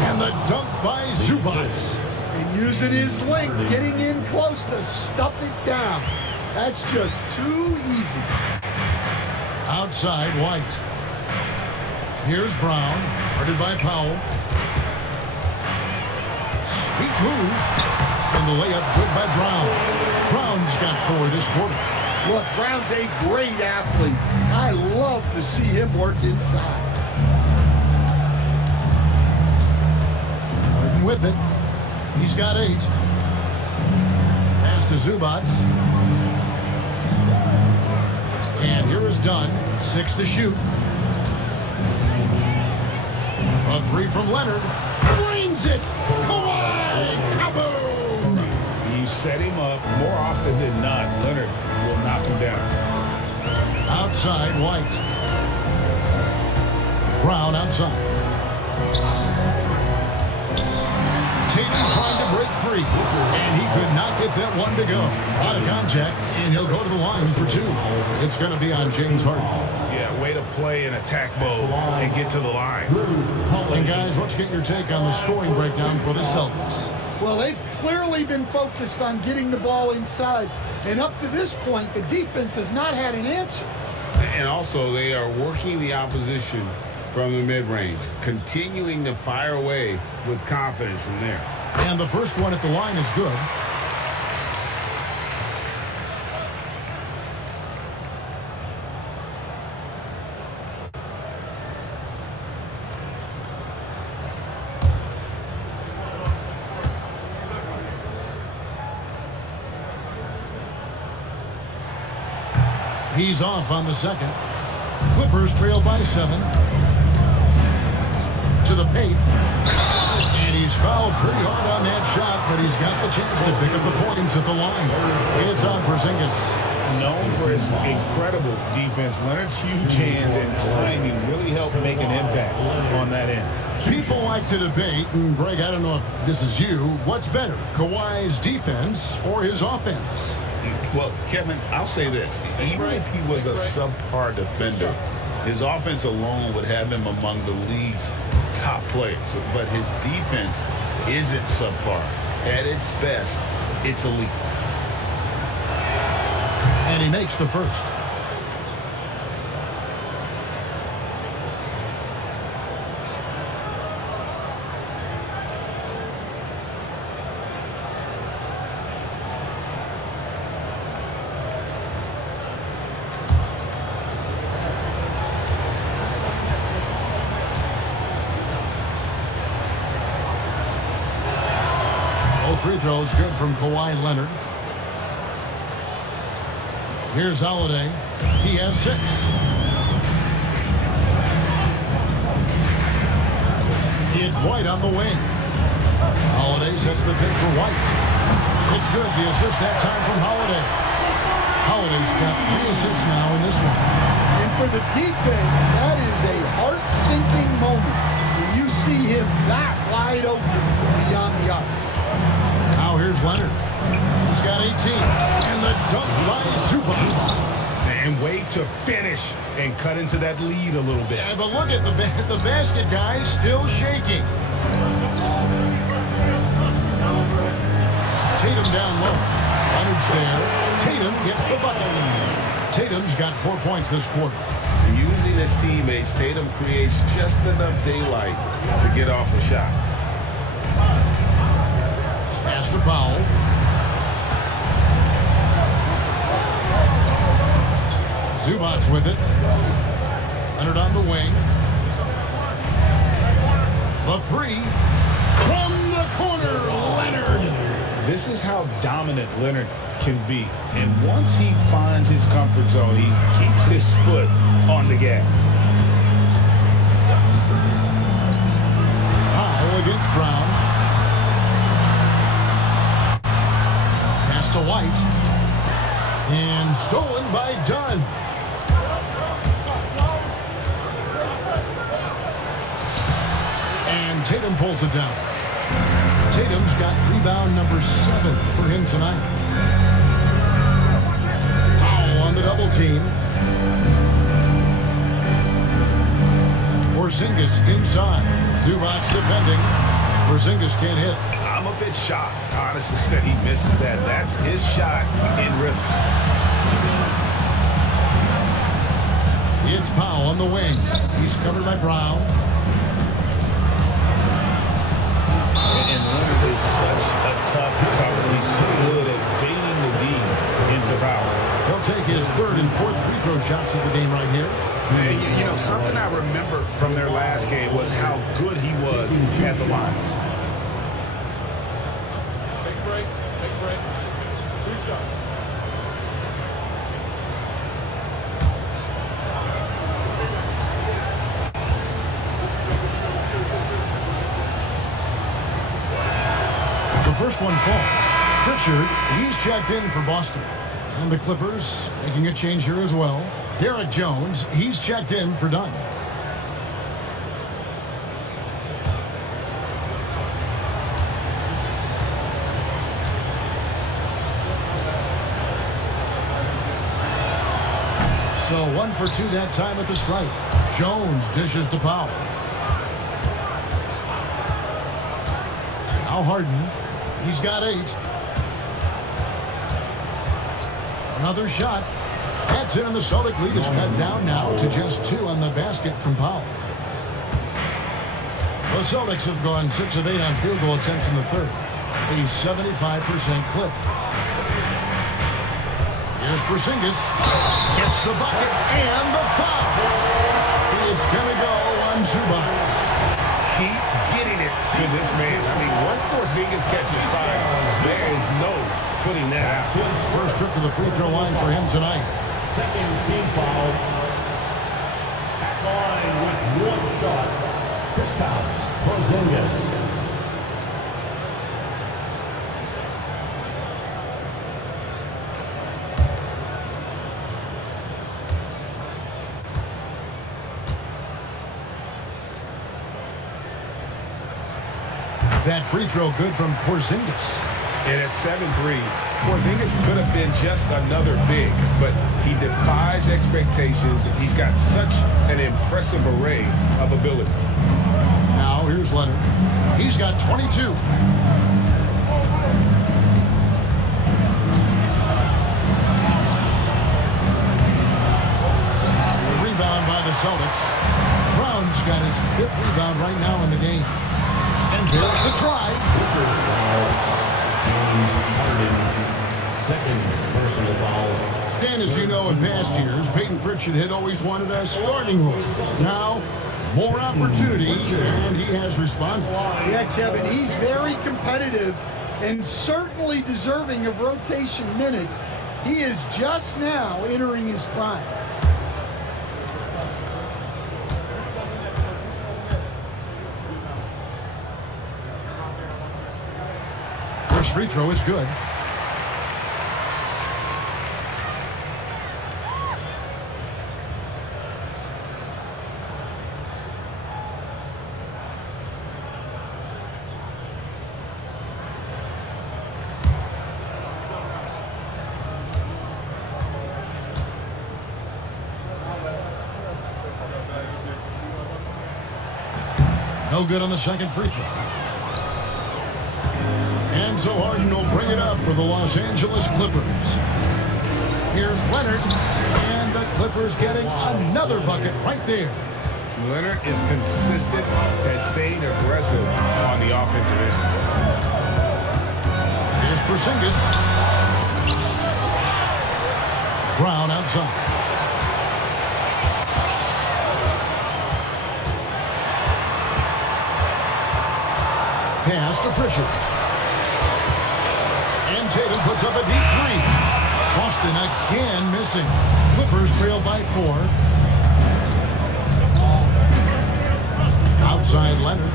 And the dunk by Zubac. And using his length, getting in close to stuff it down. That's just too easy. Outside, White. Here's Brown, guarded by Powell. Sweet move. And the layup good by Brown. Brown's got 4 this quarter. Look, Brown's a great athlete. I love to see him work inside. Harden with it. He's got 8. Pass to Zubac. And here is Dunn. 6 to shoot. A 3 from Leonard. Drains it. Kawhi. Kaboom. You set him up more often than not. Leonard will knock him down. Outside, White. Brown outside. Tatum trying to break free. And he could not get that one to go. Out of contact, and he'll go to the line for 2. It's going to be on James Harden. Way to play in attack mode and get to the line. And guys, let's get your take on the scoring breakdown for the Celtics. Well, they've clearly been focused on getting the ball inside. And up to this point, the defense has not had an answer. And also, they are working the opposition from the mid-range, continuing to fire away with confidence from there. And the first one at the line is good. He's off on the second. Clippers trail by 7. To the paint. And he's fouled pretty hard on that shot, but he's got the chance to pick up the points at the line. It's on Porzingis. Known for his incredible defense, Leonard's huge hands and timing really helped make an impact on that end. People like to debate, and Greg, I don't know if this is you, what's better, Kawhi's defense or his offense? Well, Kevin, I'll say this. Even if he was a subpar defender, his offense alone would have him among the league's top players. But his defense isn't subpar. At its best, it's elite. And he makes the first. Free throws good from Kawhi Leonard. Here's Holiday. He has 6. It's White on the wing. Holiday sets the pick for White. It's good. The assist that time from Holiday. Holiday's got 3 assists now in this one. And for the defense, that is a heart-sinking moment when you see him that wide open from beyond the arc. Now here's Leonard. He's got 18. And the dunk by Zubac. And way to finish and cut into that lead a little bit. Yeah, but look at the basket, guys, still shaking. Tatum down low. Leonard's there. Tatum gets the bucket. Tatum's got 4 points this quarter. Using his teammates, Tatum creates just enough daylight to get off a shot. Pass to Powell. Zubac's with it. Leonard on the wing. The three from the corner, Leonard. This is how dominant Leonard can be. And once he finds his comfort zone, he keeps his foot on the gas. Powell against Brown. Pass to White. And stolen by Dunn. And Tatum pulls it down. Tatum's got rebound number 7 for him tonight. Powell on the double team. Porzingis inside. Zubac's defending. Porzingis can't hit. I'm a bit shocked, honestly, that he misses that. That's his shot in rhythm. It's Powell on the wing. He's covered by Brown. And Leonard is such a tough cover. He's so good at baiting the D into foul. He'll take his 3rd and 4th free throw shots of the game right here. And you know, something I remember from their last game was how good he was at the line. Take a break. Take a break. 2 shots. The first one falls. Pritchard, he's checked in for Boston. And the Clippers making a change here as well. Derek Jones, he's checked in for Dunn. So 1 for 2 that time at the stripe. Jones dishes to Powell. Now Harden. He's got 8. Another shot. That's in, and the Celtic lead is cut down now to just 2 on the basket from Powell. The Celtics have gone 6 of 8 on field goal attempts in the 3rd. A 75% clip. Here's Porzingis. Gets the bucket and the foul. It's going to go on Zubac. Keep getting it to this man. I mean, once Porzingis catches fire, there is no putting that out. First trip to the free throw line for him tonight. Second team foul. At the line with 1 shot. Kristaps Porzingis. That free throw good from Porzingis. And at 7-3, Porzingis could have been just another big, but he defies expectations. He's got such an impressive array of abilities. Now here's Leonard. He's got 22. Rebound by the Celtics. Brown's got his 5th rebound right now in the game. And there's the try. Second personal foul. Stan, as you know, in past years, Peyton Pritchard had always wanted a starting role. Now, more opportunity, and he has responded. Yeah, Kevin, he's very competitive and certainly deserving of rotation minutes. He is just now entering his prime. First free throw is good. No good on the second free throw. And so Harden will bring it up for the Los Angeles Clippers. Here's Leonard, and And the Clippers getting another bucket right there. Leonard is consistent at staying aggressive on the offensive end. Here's Porzingis. Brown outside. Pass to Pritchard. And Tatum puts up a deep three. Boston again missing. Clippers trail by 4. Outside Leonard.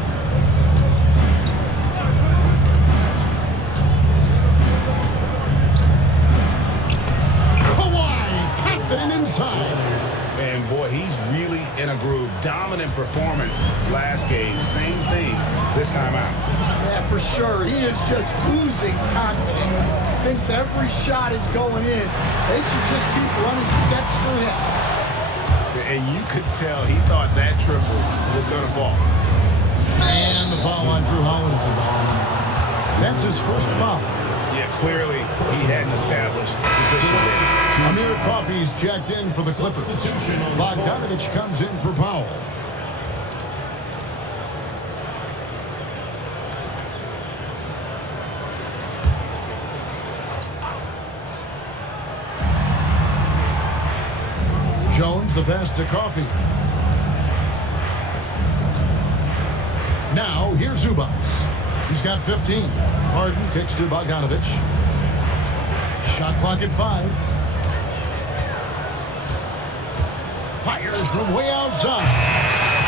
Kawhi, confident inside. And boy, he's really in a groove. Dominant performance last game. Same thing this time out. Yeah, for sure. He is just oozing confidence. Thinks every shot is going in. They should just keep running sets for him. And you could tell he thought that triple was going to fall. And the foul on Drew Holiday. That's his first foul. Yeah, clearly he hadn't established position there. Amir Coffey's checked in for the Clippers. Bogdanovich comes in for Powell. Jones the pass to Coffey. Now here's Zubac. He's got 15. Harden kicks to Bogdanovich. Shot clock at 5. Fires from way outside.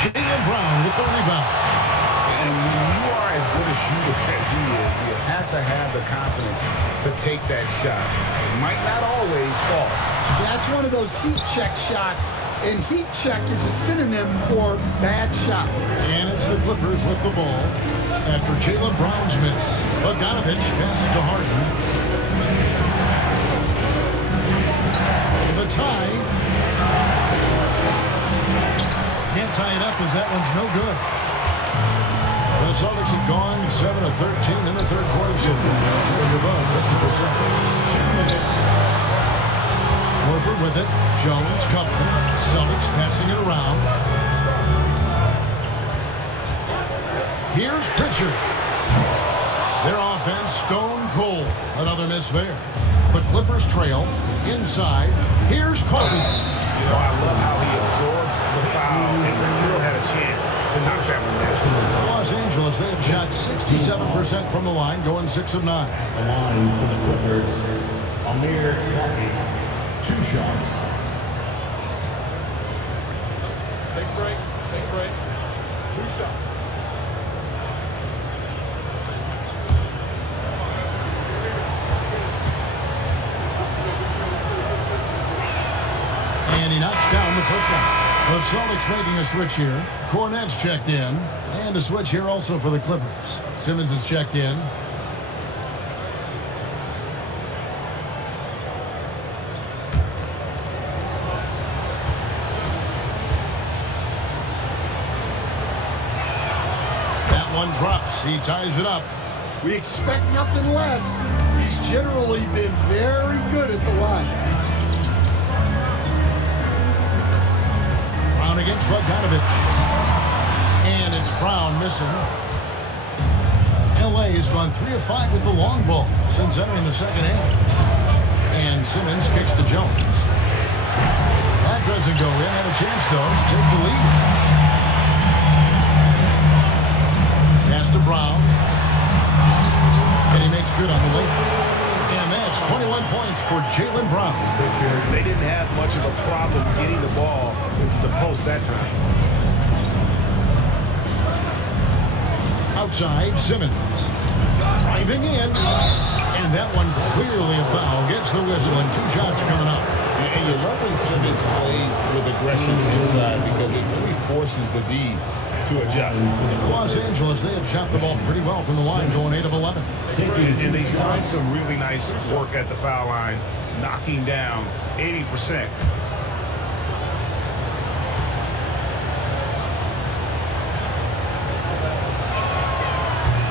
Jaylen Brown with the rebound. And when you are as good a shooter as he is, you have to have the confidence to take that shot. It might not always fall. That's one of those heat check shots, and heat check is a synonym for bad shot. And it's the Clippers with the ball after Jaylen Brown's miss. Bogdanovich passes to Harden. The tie. Can't tie it up as that one's no good. The Celtics have gone 7 of 13 in the third quarter so far, just above 50%. Horford with it. Jones covering. Celtics passing it around. Here's Pritchard. Their offense stone cold. Another miss there. The Clippers trail. Inside. Here's Coffey. You know, I love how he absorbs the foul and still had a chance to knock that one down. Los Angeles, they have shot 67% from the line, going 6 of 9. The line for the Clippers, Amir Coffey, 2 shots. Take a break. Take a break. 2 shots. And he knocks down the first one. The Celtics making a switch here. Cornette's checked in. And a switch here also for the Clippers. Simmons is checked in. That one drops. He ties it up. We expect nothing less. He's generally been very good at the line. Brown against Bogdanovich. And it's Brown missing. LA has gone 3 of 5 with the long ball since entering the second half. And Simmons kicks to Jones. That doesn't go in. Had a chance, though, to take the lead. Pass to Brown. And he makes good on the layup. And that's 21 points for Jaylen Brown. They didn't have much of a problem getting the ball into the post that time. Outside, Simmons. Driving in. And that one clearly a foul. Gets the whistle and 2 shots coming up. And you love when Simmons plays with aggression inside because it really forces the D to adjust. Los Angeles, they have shot the ball pretty well from the line, going 8 of 11. And they've done some really nice work at the foul line, knocking down 80%.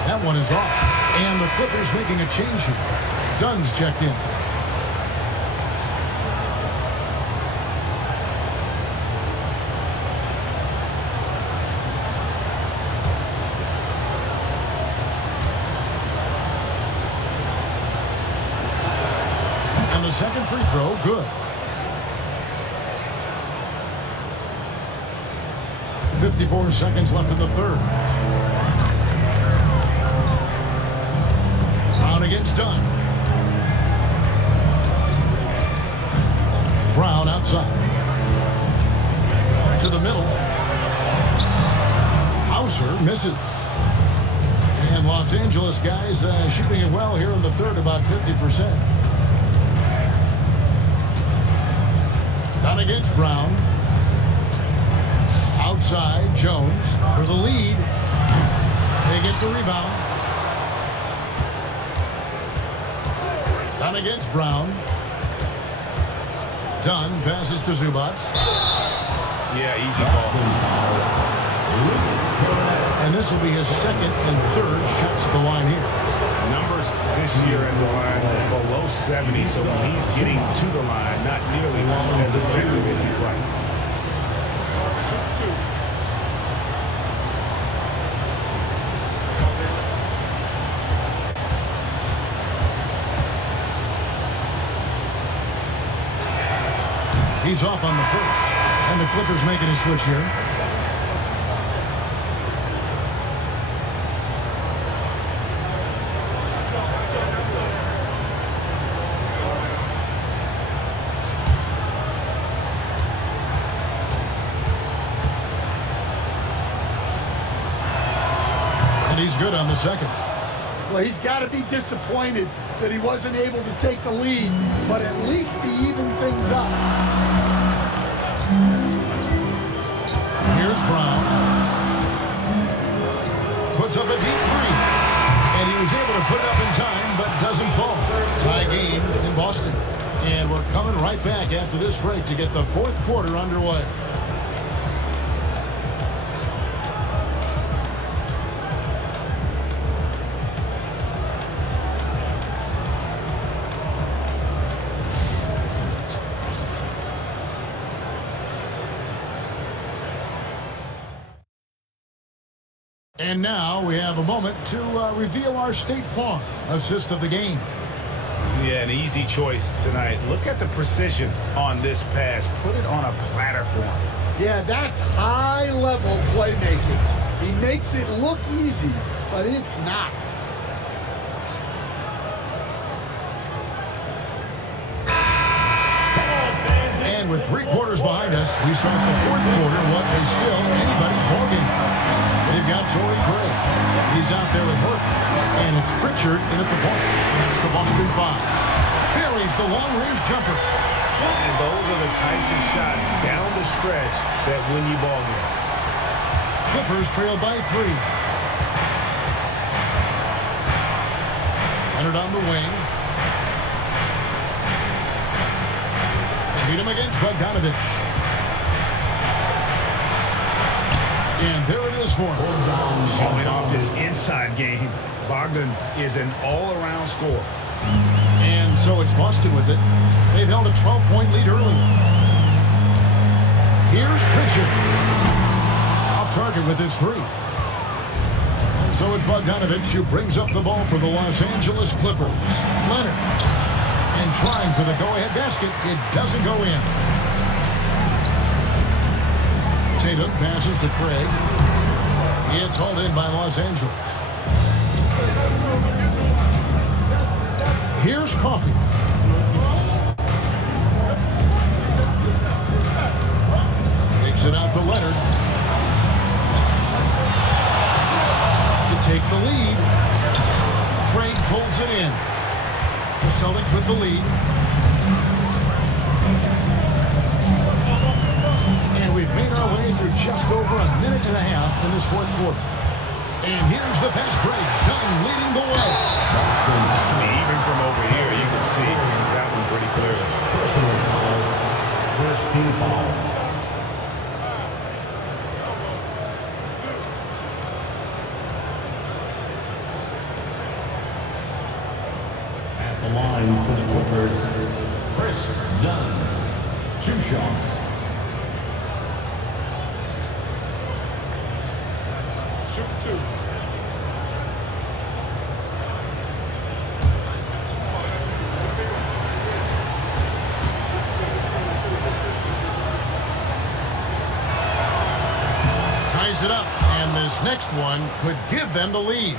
That one is off. And the Clippers making a change here. Dunn's checked in. the second free throw, good. 54 seconds left in the third. Brown against Dunn. Brown outside. To the middle. Hauser misses. And Los Angeles guys shooting it well here in the third, about 50%. Dunn against Brown. Outside, Jones for the lead. They get the rebound. Dunn against Brown. Dunn passes to Zubac. Yeah, easy call. And this will be his second and third shots at the line here. Numbers this year at the line below 70, so when he's getting to the line, not nearly as effective as he'd like. He's off on the first, and the Clippers making a switch here. And he's good on the second. Well, he's got to be disappointed that he wasn't able to take the lead, but at least he evened things up. Here's Brown. Puts up a deep three. And he was able to put it up in time, but doesn't fall. Tie game in Boston. And we're coming right back after this break to get the fourth quarter underway. And now we have a moment to reveal our State Farm assist of the game. Yeah, an easy choice tonight. Look at the precision on this pass. Put it on a platter for him. Yeah, that's high-level playmaking. He makes it look easy, but it's not. And with 3 quarters behind us, we start the fourth quarter, what is still anybody's ballgame. They've got Torrey Craig. He's out there with Murphy. And it's Pritchard in at the point. That's the Boston 5. Buries the long-range jumper. And those are the types of shots down the stretch that win you ball game. Clippers trail by 3. Leonard on the wing. Tatum against Bogdanovich. And there it is for him. Showing off his inside game. Bogdan is an all-around scorer. And so it's Boston with it. They've held a 12-point lead earlier. Here's Pritchard. Off target with his 3. And so it's Bogdanovich who brings up the ball for the Los Angeles Clippers. Leonard. And trying for the go-ahead basket. It doesn't go in. Tatum passes to Craig. It's hauled in by Los Angeles. Here's Coffey. Takes it out to Leonard. To take the lead. Craig pulls it in. The Celtics with the lead. And we've made our way through just over a minute and a half in this fourth quarter. And here's the fast break. Dunn leading the way. Even from over here, you can see that one pretty clearly. Personal foul. First team foul. At the line for the Clippers, Chris Dunn. 2 shots. Shoot 2. it up, and this next one could give them the lead.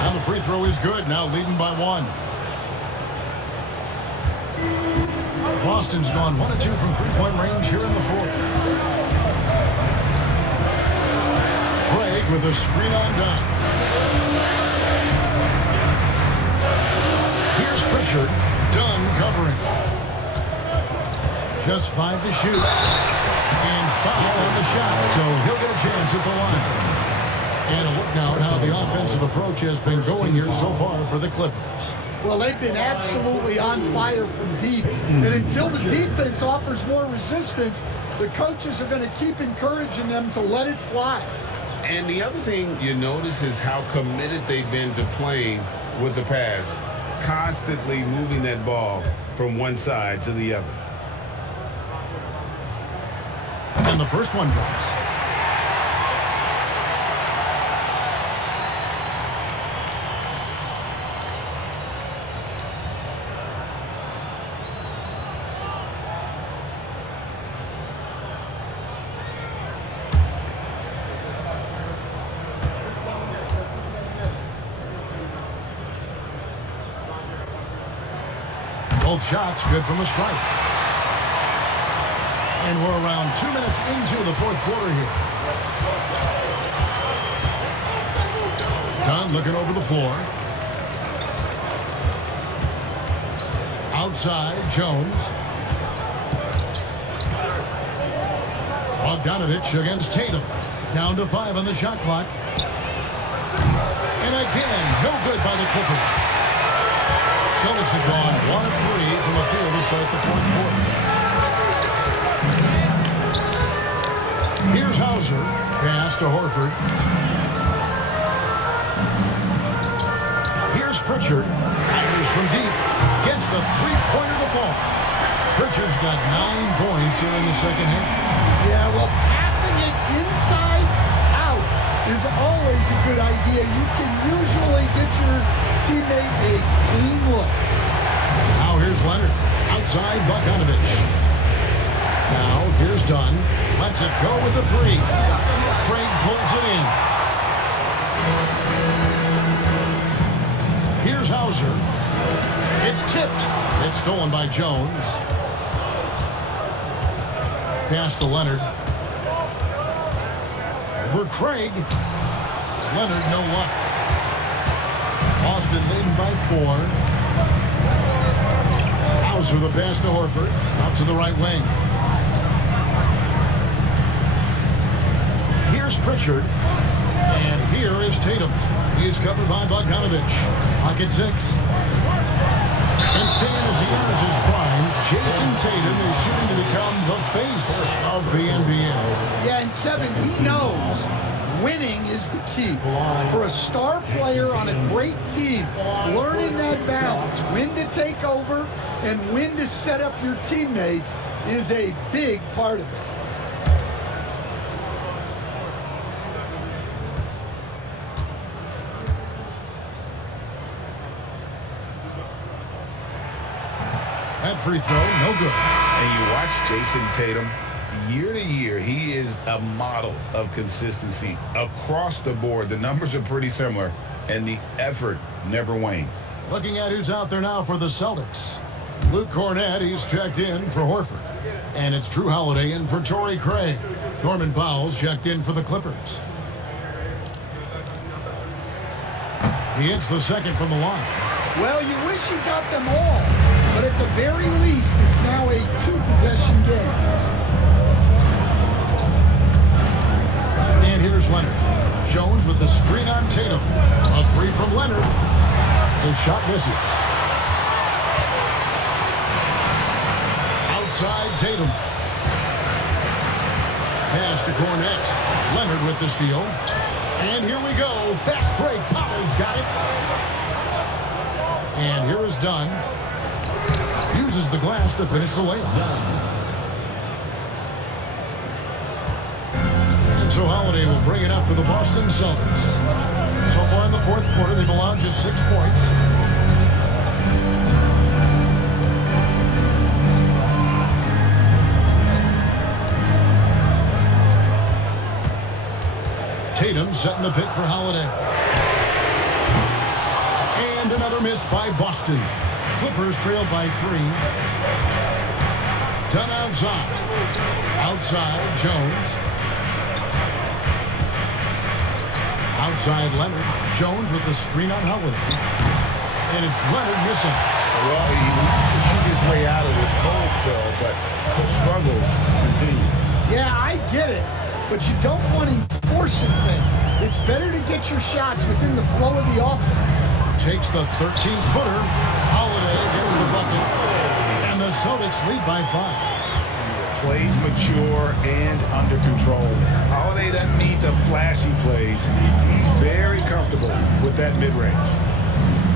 And the free throw is good, now leading by 1. Boston's gone 1 of 2 from three-point range here in the fourth. Craig with a screen on Dunn. Here's Pritchard. Dunn covering. Just 5 to shoot. And foul on the shot, so he'll get a chance at the line. And a look now at how the offensive approach has been going here so far for the Clippers. Well, they've been absolutely on fire from deep. And until the defense offers more resistance, the coaches are going to keep encouraging them to let it fly. And the other thing you notice is how committed they've been to playing with the pass, constantly moving that ball from one side to the other. And the first one drops. Both shots good from the strike. And we're around 2 minutes into the fourth quarter here. Dunn looking over the floor. Outside, Jones. Bogdanovich against Tatum. Down to 5 on the shot clock. And again, no good by the Clippers. Celtics have gone 1 of 3 from the field to start the fourth quarter. Here's Hauser. Pass to Horford. Here's Pritchard. Fires from deep. Gets the three-pointer to fall. Pritchard's got 9 points here in the second half. Yeah, well, passing it inside out is always a good idea. You can usually get your teammate a clean look. Now here's Leonard. Outside Bogdanovich. Now here's Dunn. Lets it go with the 3. Craig pulls it in. Here's Hauser. It's tipped. It's stolen by Jones. Pass to Leonard. Over Craig. Leonard, no luck. Boston leading by 4. Hauser the pass to Horford. Out to the right wing. Here's Pritchard. And here is Tatum. He's covered by Bogdanovich. Pocket 6. And staying as he enters his prime, Jason Tatum is shooting to become the face of the NBA. Yeah, and Kevin, he knows winning is the key. For a star player on a great team, learning that balance, when to take over and when to set up your teammates, is a big part of it. That free throw, no good. And you watch Jason Tatum, year to year, he is a model of consistency. Across the board, the numbers are pretty similar, and the effort never wanes. Looking at who's out there now for the Celtics. Luke Cornett, he's checked in for Horford. And it's Drew Holiday in for Torrey Craig. Norman Powell's checked in for the Clippers. He hits the second from the line. Well, you wish you got them all, but at the very least, it's now a 2-possession game. And here's Leonard. Jones with the screen on Tatum. A 3 from Leonard. His shot misses. Outside Tatum. Pass to Cornett. Leonard with the steal. And here we go. Fast break. Powell's got it. And here is Dunn. Uses the glass to finish the layup. So Holiday will bring it up for the Boston Celtics. So far in the fourth quarter, they've allowed just 6 points. Tatum setting the pick for Holiday. And another miss by Boston. Clippers trailed by 3. Done outside. Outside, Jones. Outside, Leonard. Jones with the screen on Holiday. And it's Leonard missing. Well, he needs to shoot his way out of this cold spell, but the struggles continue. Yeah, I get it, but you don't want him forcing things. It's better to get your shots within the flow of the offense. Takes the 13-footer. Holiday gets the bucket. And the Celtics lead by 5. Plays mature and under control. Holiday doesn't need the flashy plays. He's very comfortable with that mid-range.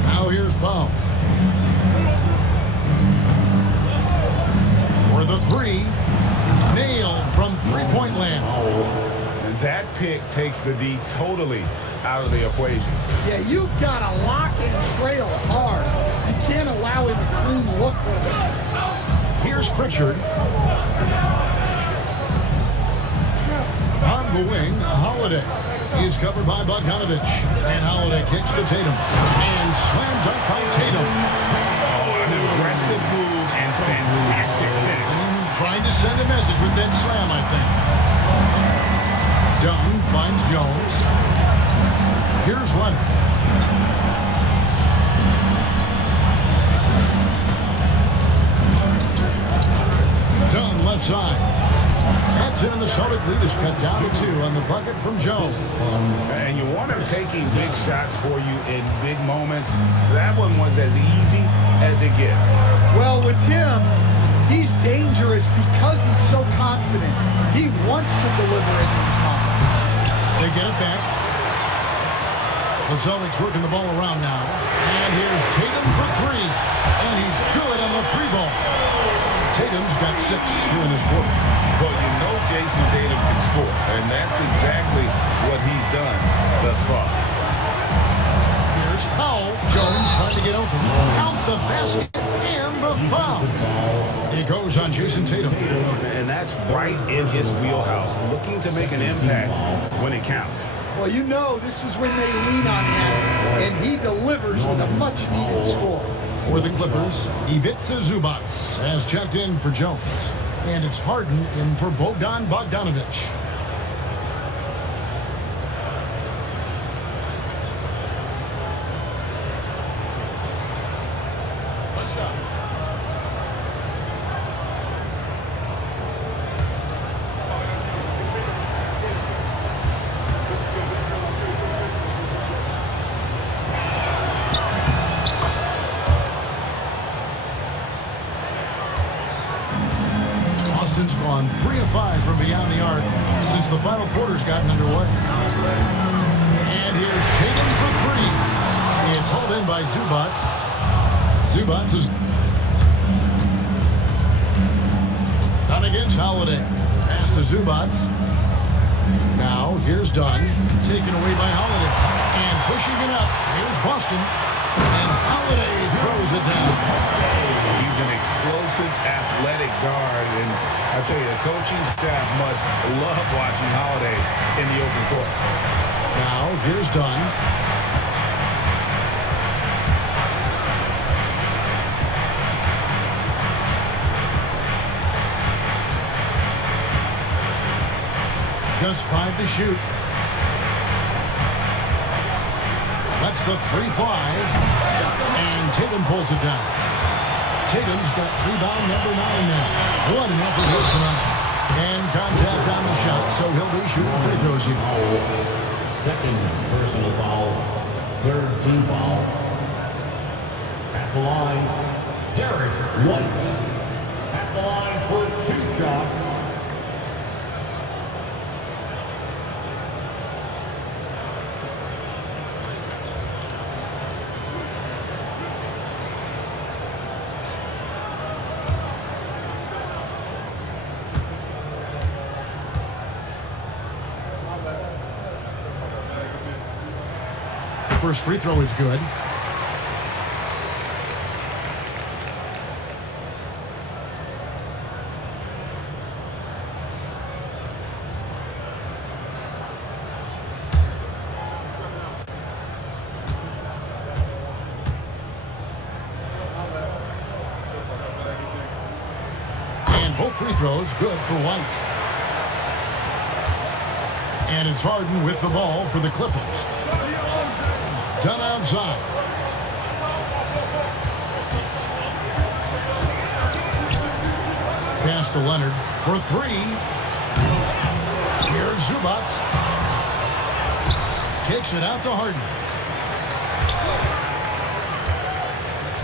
Now here's Powell. For the 3. Nailed from three-point land. And that pick takes the D totally out of the equation. Yeah, you've got to lock and trail hard. You can't allow him a clean look for it. Here's Pritchard. On the wing, Holiday. He's covered by Bogdanovich. And Holiday kicks to Tatum. And slam dunk by Tatum. Oh, an aggressive move and fantastic finish. Trying to send a message with that slam, I think. Dunn finds Jones. Here's Leonard. Dunn left side. That's it, and the Celtic lead is cut down to 2 on the bucket from Jones. And you want him taking big shots for you in big moments. That one was as easy as it gets. Well, with him, he's dangerous because he's so confident. He wants to deliver in these moments. They get it back. The Celtics working the ball around now. And here's Tatum for 3. And he's good on the 3-ball. Tatum's got 6 here in this quarter. Well, you know Jason Tatum can score, and that's exactly what he's done thus far. Here's Powell. Jones trying to get open. Count the basket and the foul. He goes on Jason Tatum. And that's right in his wheelhouse, looking to make an impact when it counts. Well, you know this is when they lean on him, and he delivers with a much-needed score. For the Clippers, Ivica Zubac has checked in for Jones. And it's Harden in for Bogdanovich. Let's shot. Boston's gone 3 of 5 from beyond the arc since the final quarter's gotten underway. And here's Tatum for 3. It's hauled in by Zubac. Zubac is done against Holiday. Pass to Zubac. Now here's Dunn. Taken away by Holiday. And pushing it up. Here's Boston. And Holiday throws it down. He's an explosive, athletic guard, and I tell you, the coaching staff must love watching Holiday in the open court. Now, here's Dunn. Just 5 to shoot. Lets the 3 fly. And Tatum pulls it down. Tatum's got rebound number 9 now. What an effort here tonight. And contact on the shot, so he'll be shooting free throws here. Second personal foul. Third team foul. At the line, Derek White. At the line for 2 shots. First free throw is good. And both free throws good for White. And it's Harden with the ball for the Clippers. Done outside. Pass to Leonard for three. Here's Zubats. Kicks it out to Harden.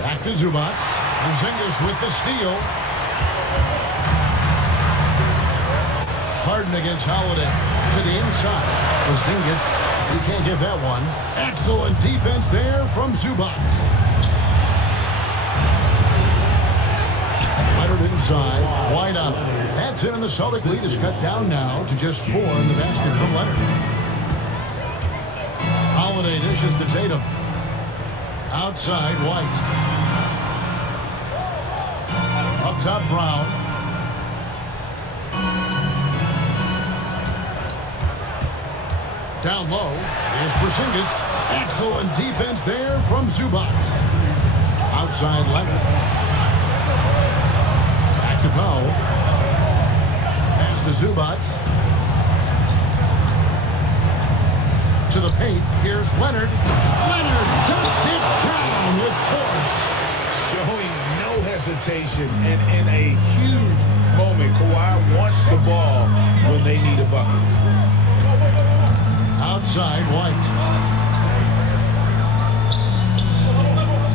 Back to Zubats. Porzingis with the steal. Harden against Holiday to the inside. Porzingis, he can't get that one. Excellent defense there from Zubats. Leonard inside, wide up. That's it, and the Celtic lead is cut down now to just 4 in the basket from Leonard. Holiday dishes to Tatum. Outside, White. Up top, Brown. Down low is Porzingis. Excellent defense there from Zubats. Outside Leonard. Back to Powell. Pass to Zubats. To the paint. Here's Leonard. Leonard dunks it down with force. Showing no hesitation and in a huge moment. Kawhi wants the ball when they need a bucket. Outside, White.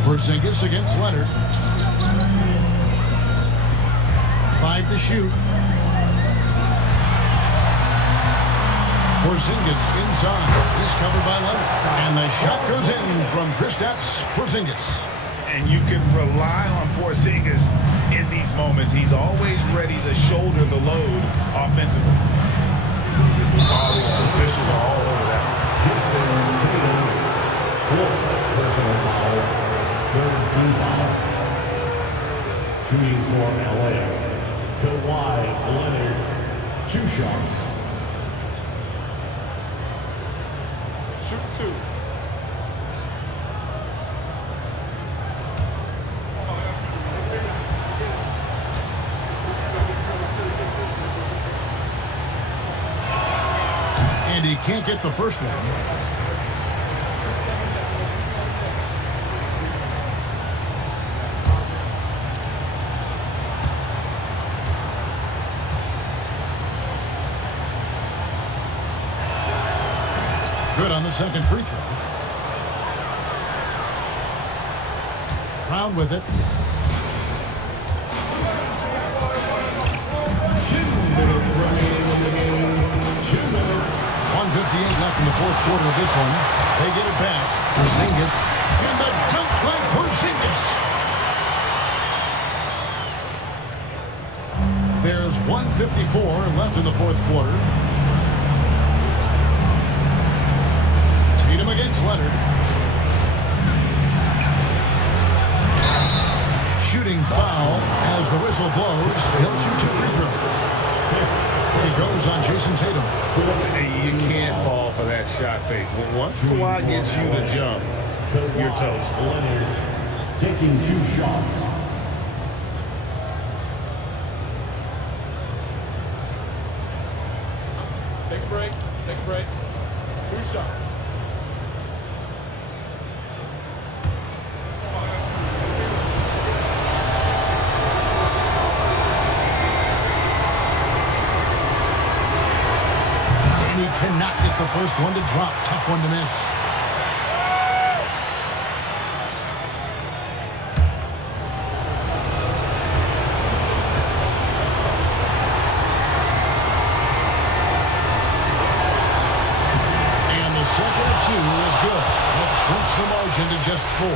Porzingis against Leonard. 5 to shoot. Porzingis inside. He's covered by Leonard. And the shot goes in from Kristaps Porzingis. And you can rely on Porzingis in these moments. He's always ready to shoulder the load offensively. All the officials are all over that. Personal foul. Third team foul. Shooting for LA. Kawhi Leonard. 2 shots. Shoot 2. And he can't get the first one. Good on the second free throw. Brown with it. 1:58 left in the fourth quarter of this one. They get it back. Porzingis. And the dunk by Porzingis. There's 1:54 left in the fourth quarter. Tatum against Leonard. Shooting foul as the whistle blows. He'll shoot 2 free throws. It goes on Jason Tatum. You can't fall for that shot fake. Once Kawhi gets you to jump, you're toast. Leonard taking 2 shots. Take a break. Take a break. 2 shots. He cannot get the first one to drop. Tough one to miss. And the second of 2 is good. That shrinks the margin to just 4.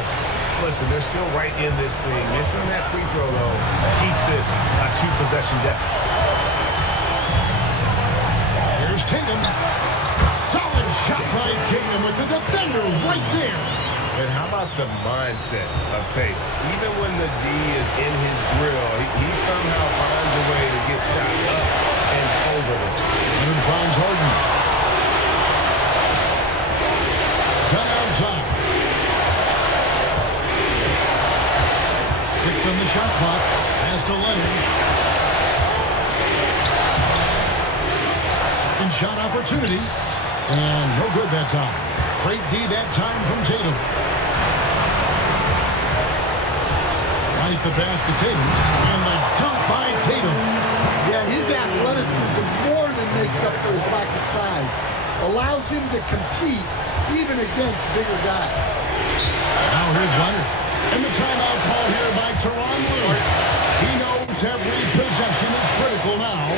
Listen, they're still right in this thing. Missing that free throw, though, keeps this a 2-possession deficit. Here's Tatum. Solid shot by Tatum with the defender right there. And how about the mindset of Tatum? Even when the D is in his grill, he somehow finds a way to get shots up and over them. And finds Harden. Cut outside. 6 on the shot clock. Pass to Leonard. Second shot opportunity. And no good that time. Great D that time from Tatum. Right the pass to Tatum. And the dunk by Tatum. Yeah, his athleticism more than makes up for his lack of size. Allows him to compete even against bigger guys. Now here's Leonard. And the timeout call here by Tyronn Lue. He knows every possession is critical now.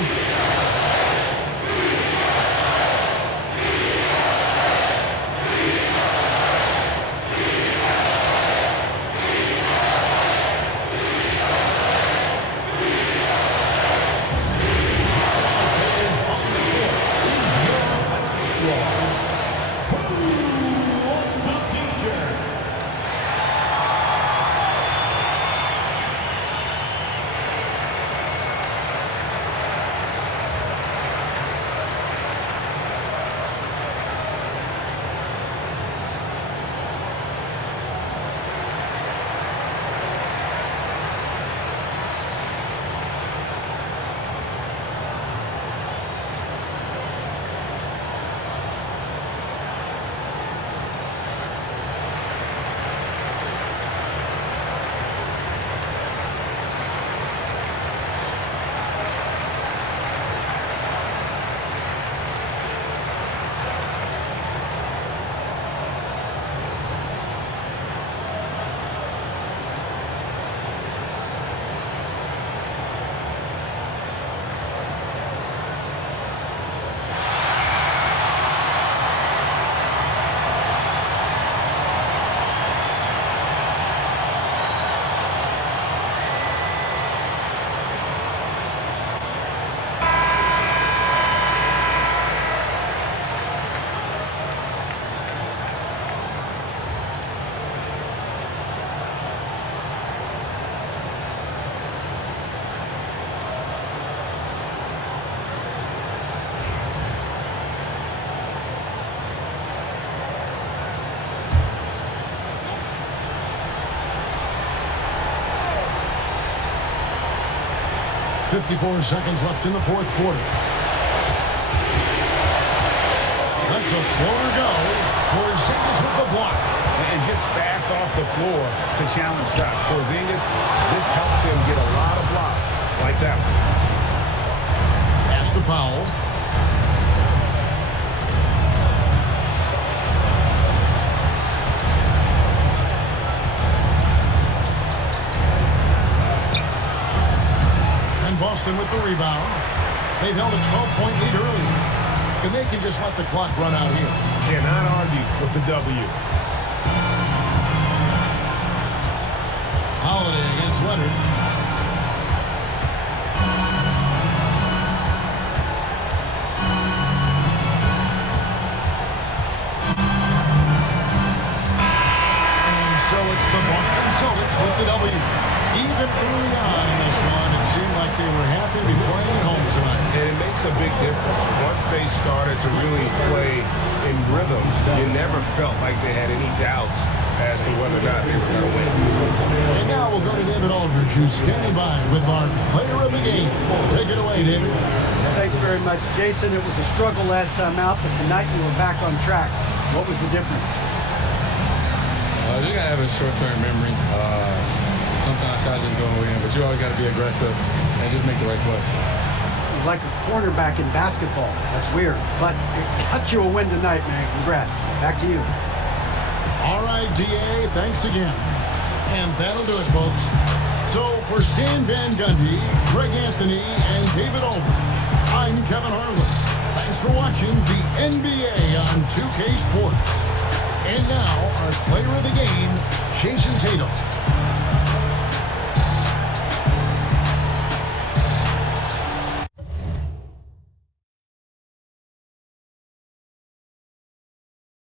.54 seconds left in the fourth quarter. That's a floater go. Porzingis with the block. And just fast off the floor to challenge shots. Porzingis, this helps him get a lot of blocks like that one. Pass to Powell. Boston with the rebound. They've held a 12-point lead early. And they can just let the clock run out here. Cannot argue with the W. Holiday against Leonard. And so it's the Boston Celtics with the W. Even early on in this one, it seemed like they were happy to be playing at home tonight. And it makes a big difference. Once they started to really play in rhythm, you never felt like they had any doubts as to whether or not they were going to win. And now we'll go to David Aldridge, who's standing by with our player of the game. Take it away, David. Thanks very much, Jason. It was a struggle last time out, but tonight you were back on track. What was the difference? You got to have a short-term memory. Sometimes shots just go in, but you always got to be aggressive and just make the right play. Like a cornerback in basketball. That's weird, but it got you a win tonight, man. Congrats. Back to you. All right, DA, thanks again. And that'll do it, folks. So for Stan Van Gundy, Greg Anthony, and David Aldridge, I'm Kevin Harlan. Thanks for watching the NBA on 2K Sports. And now, our player of the game, Jason Tatum.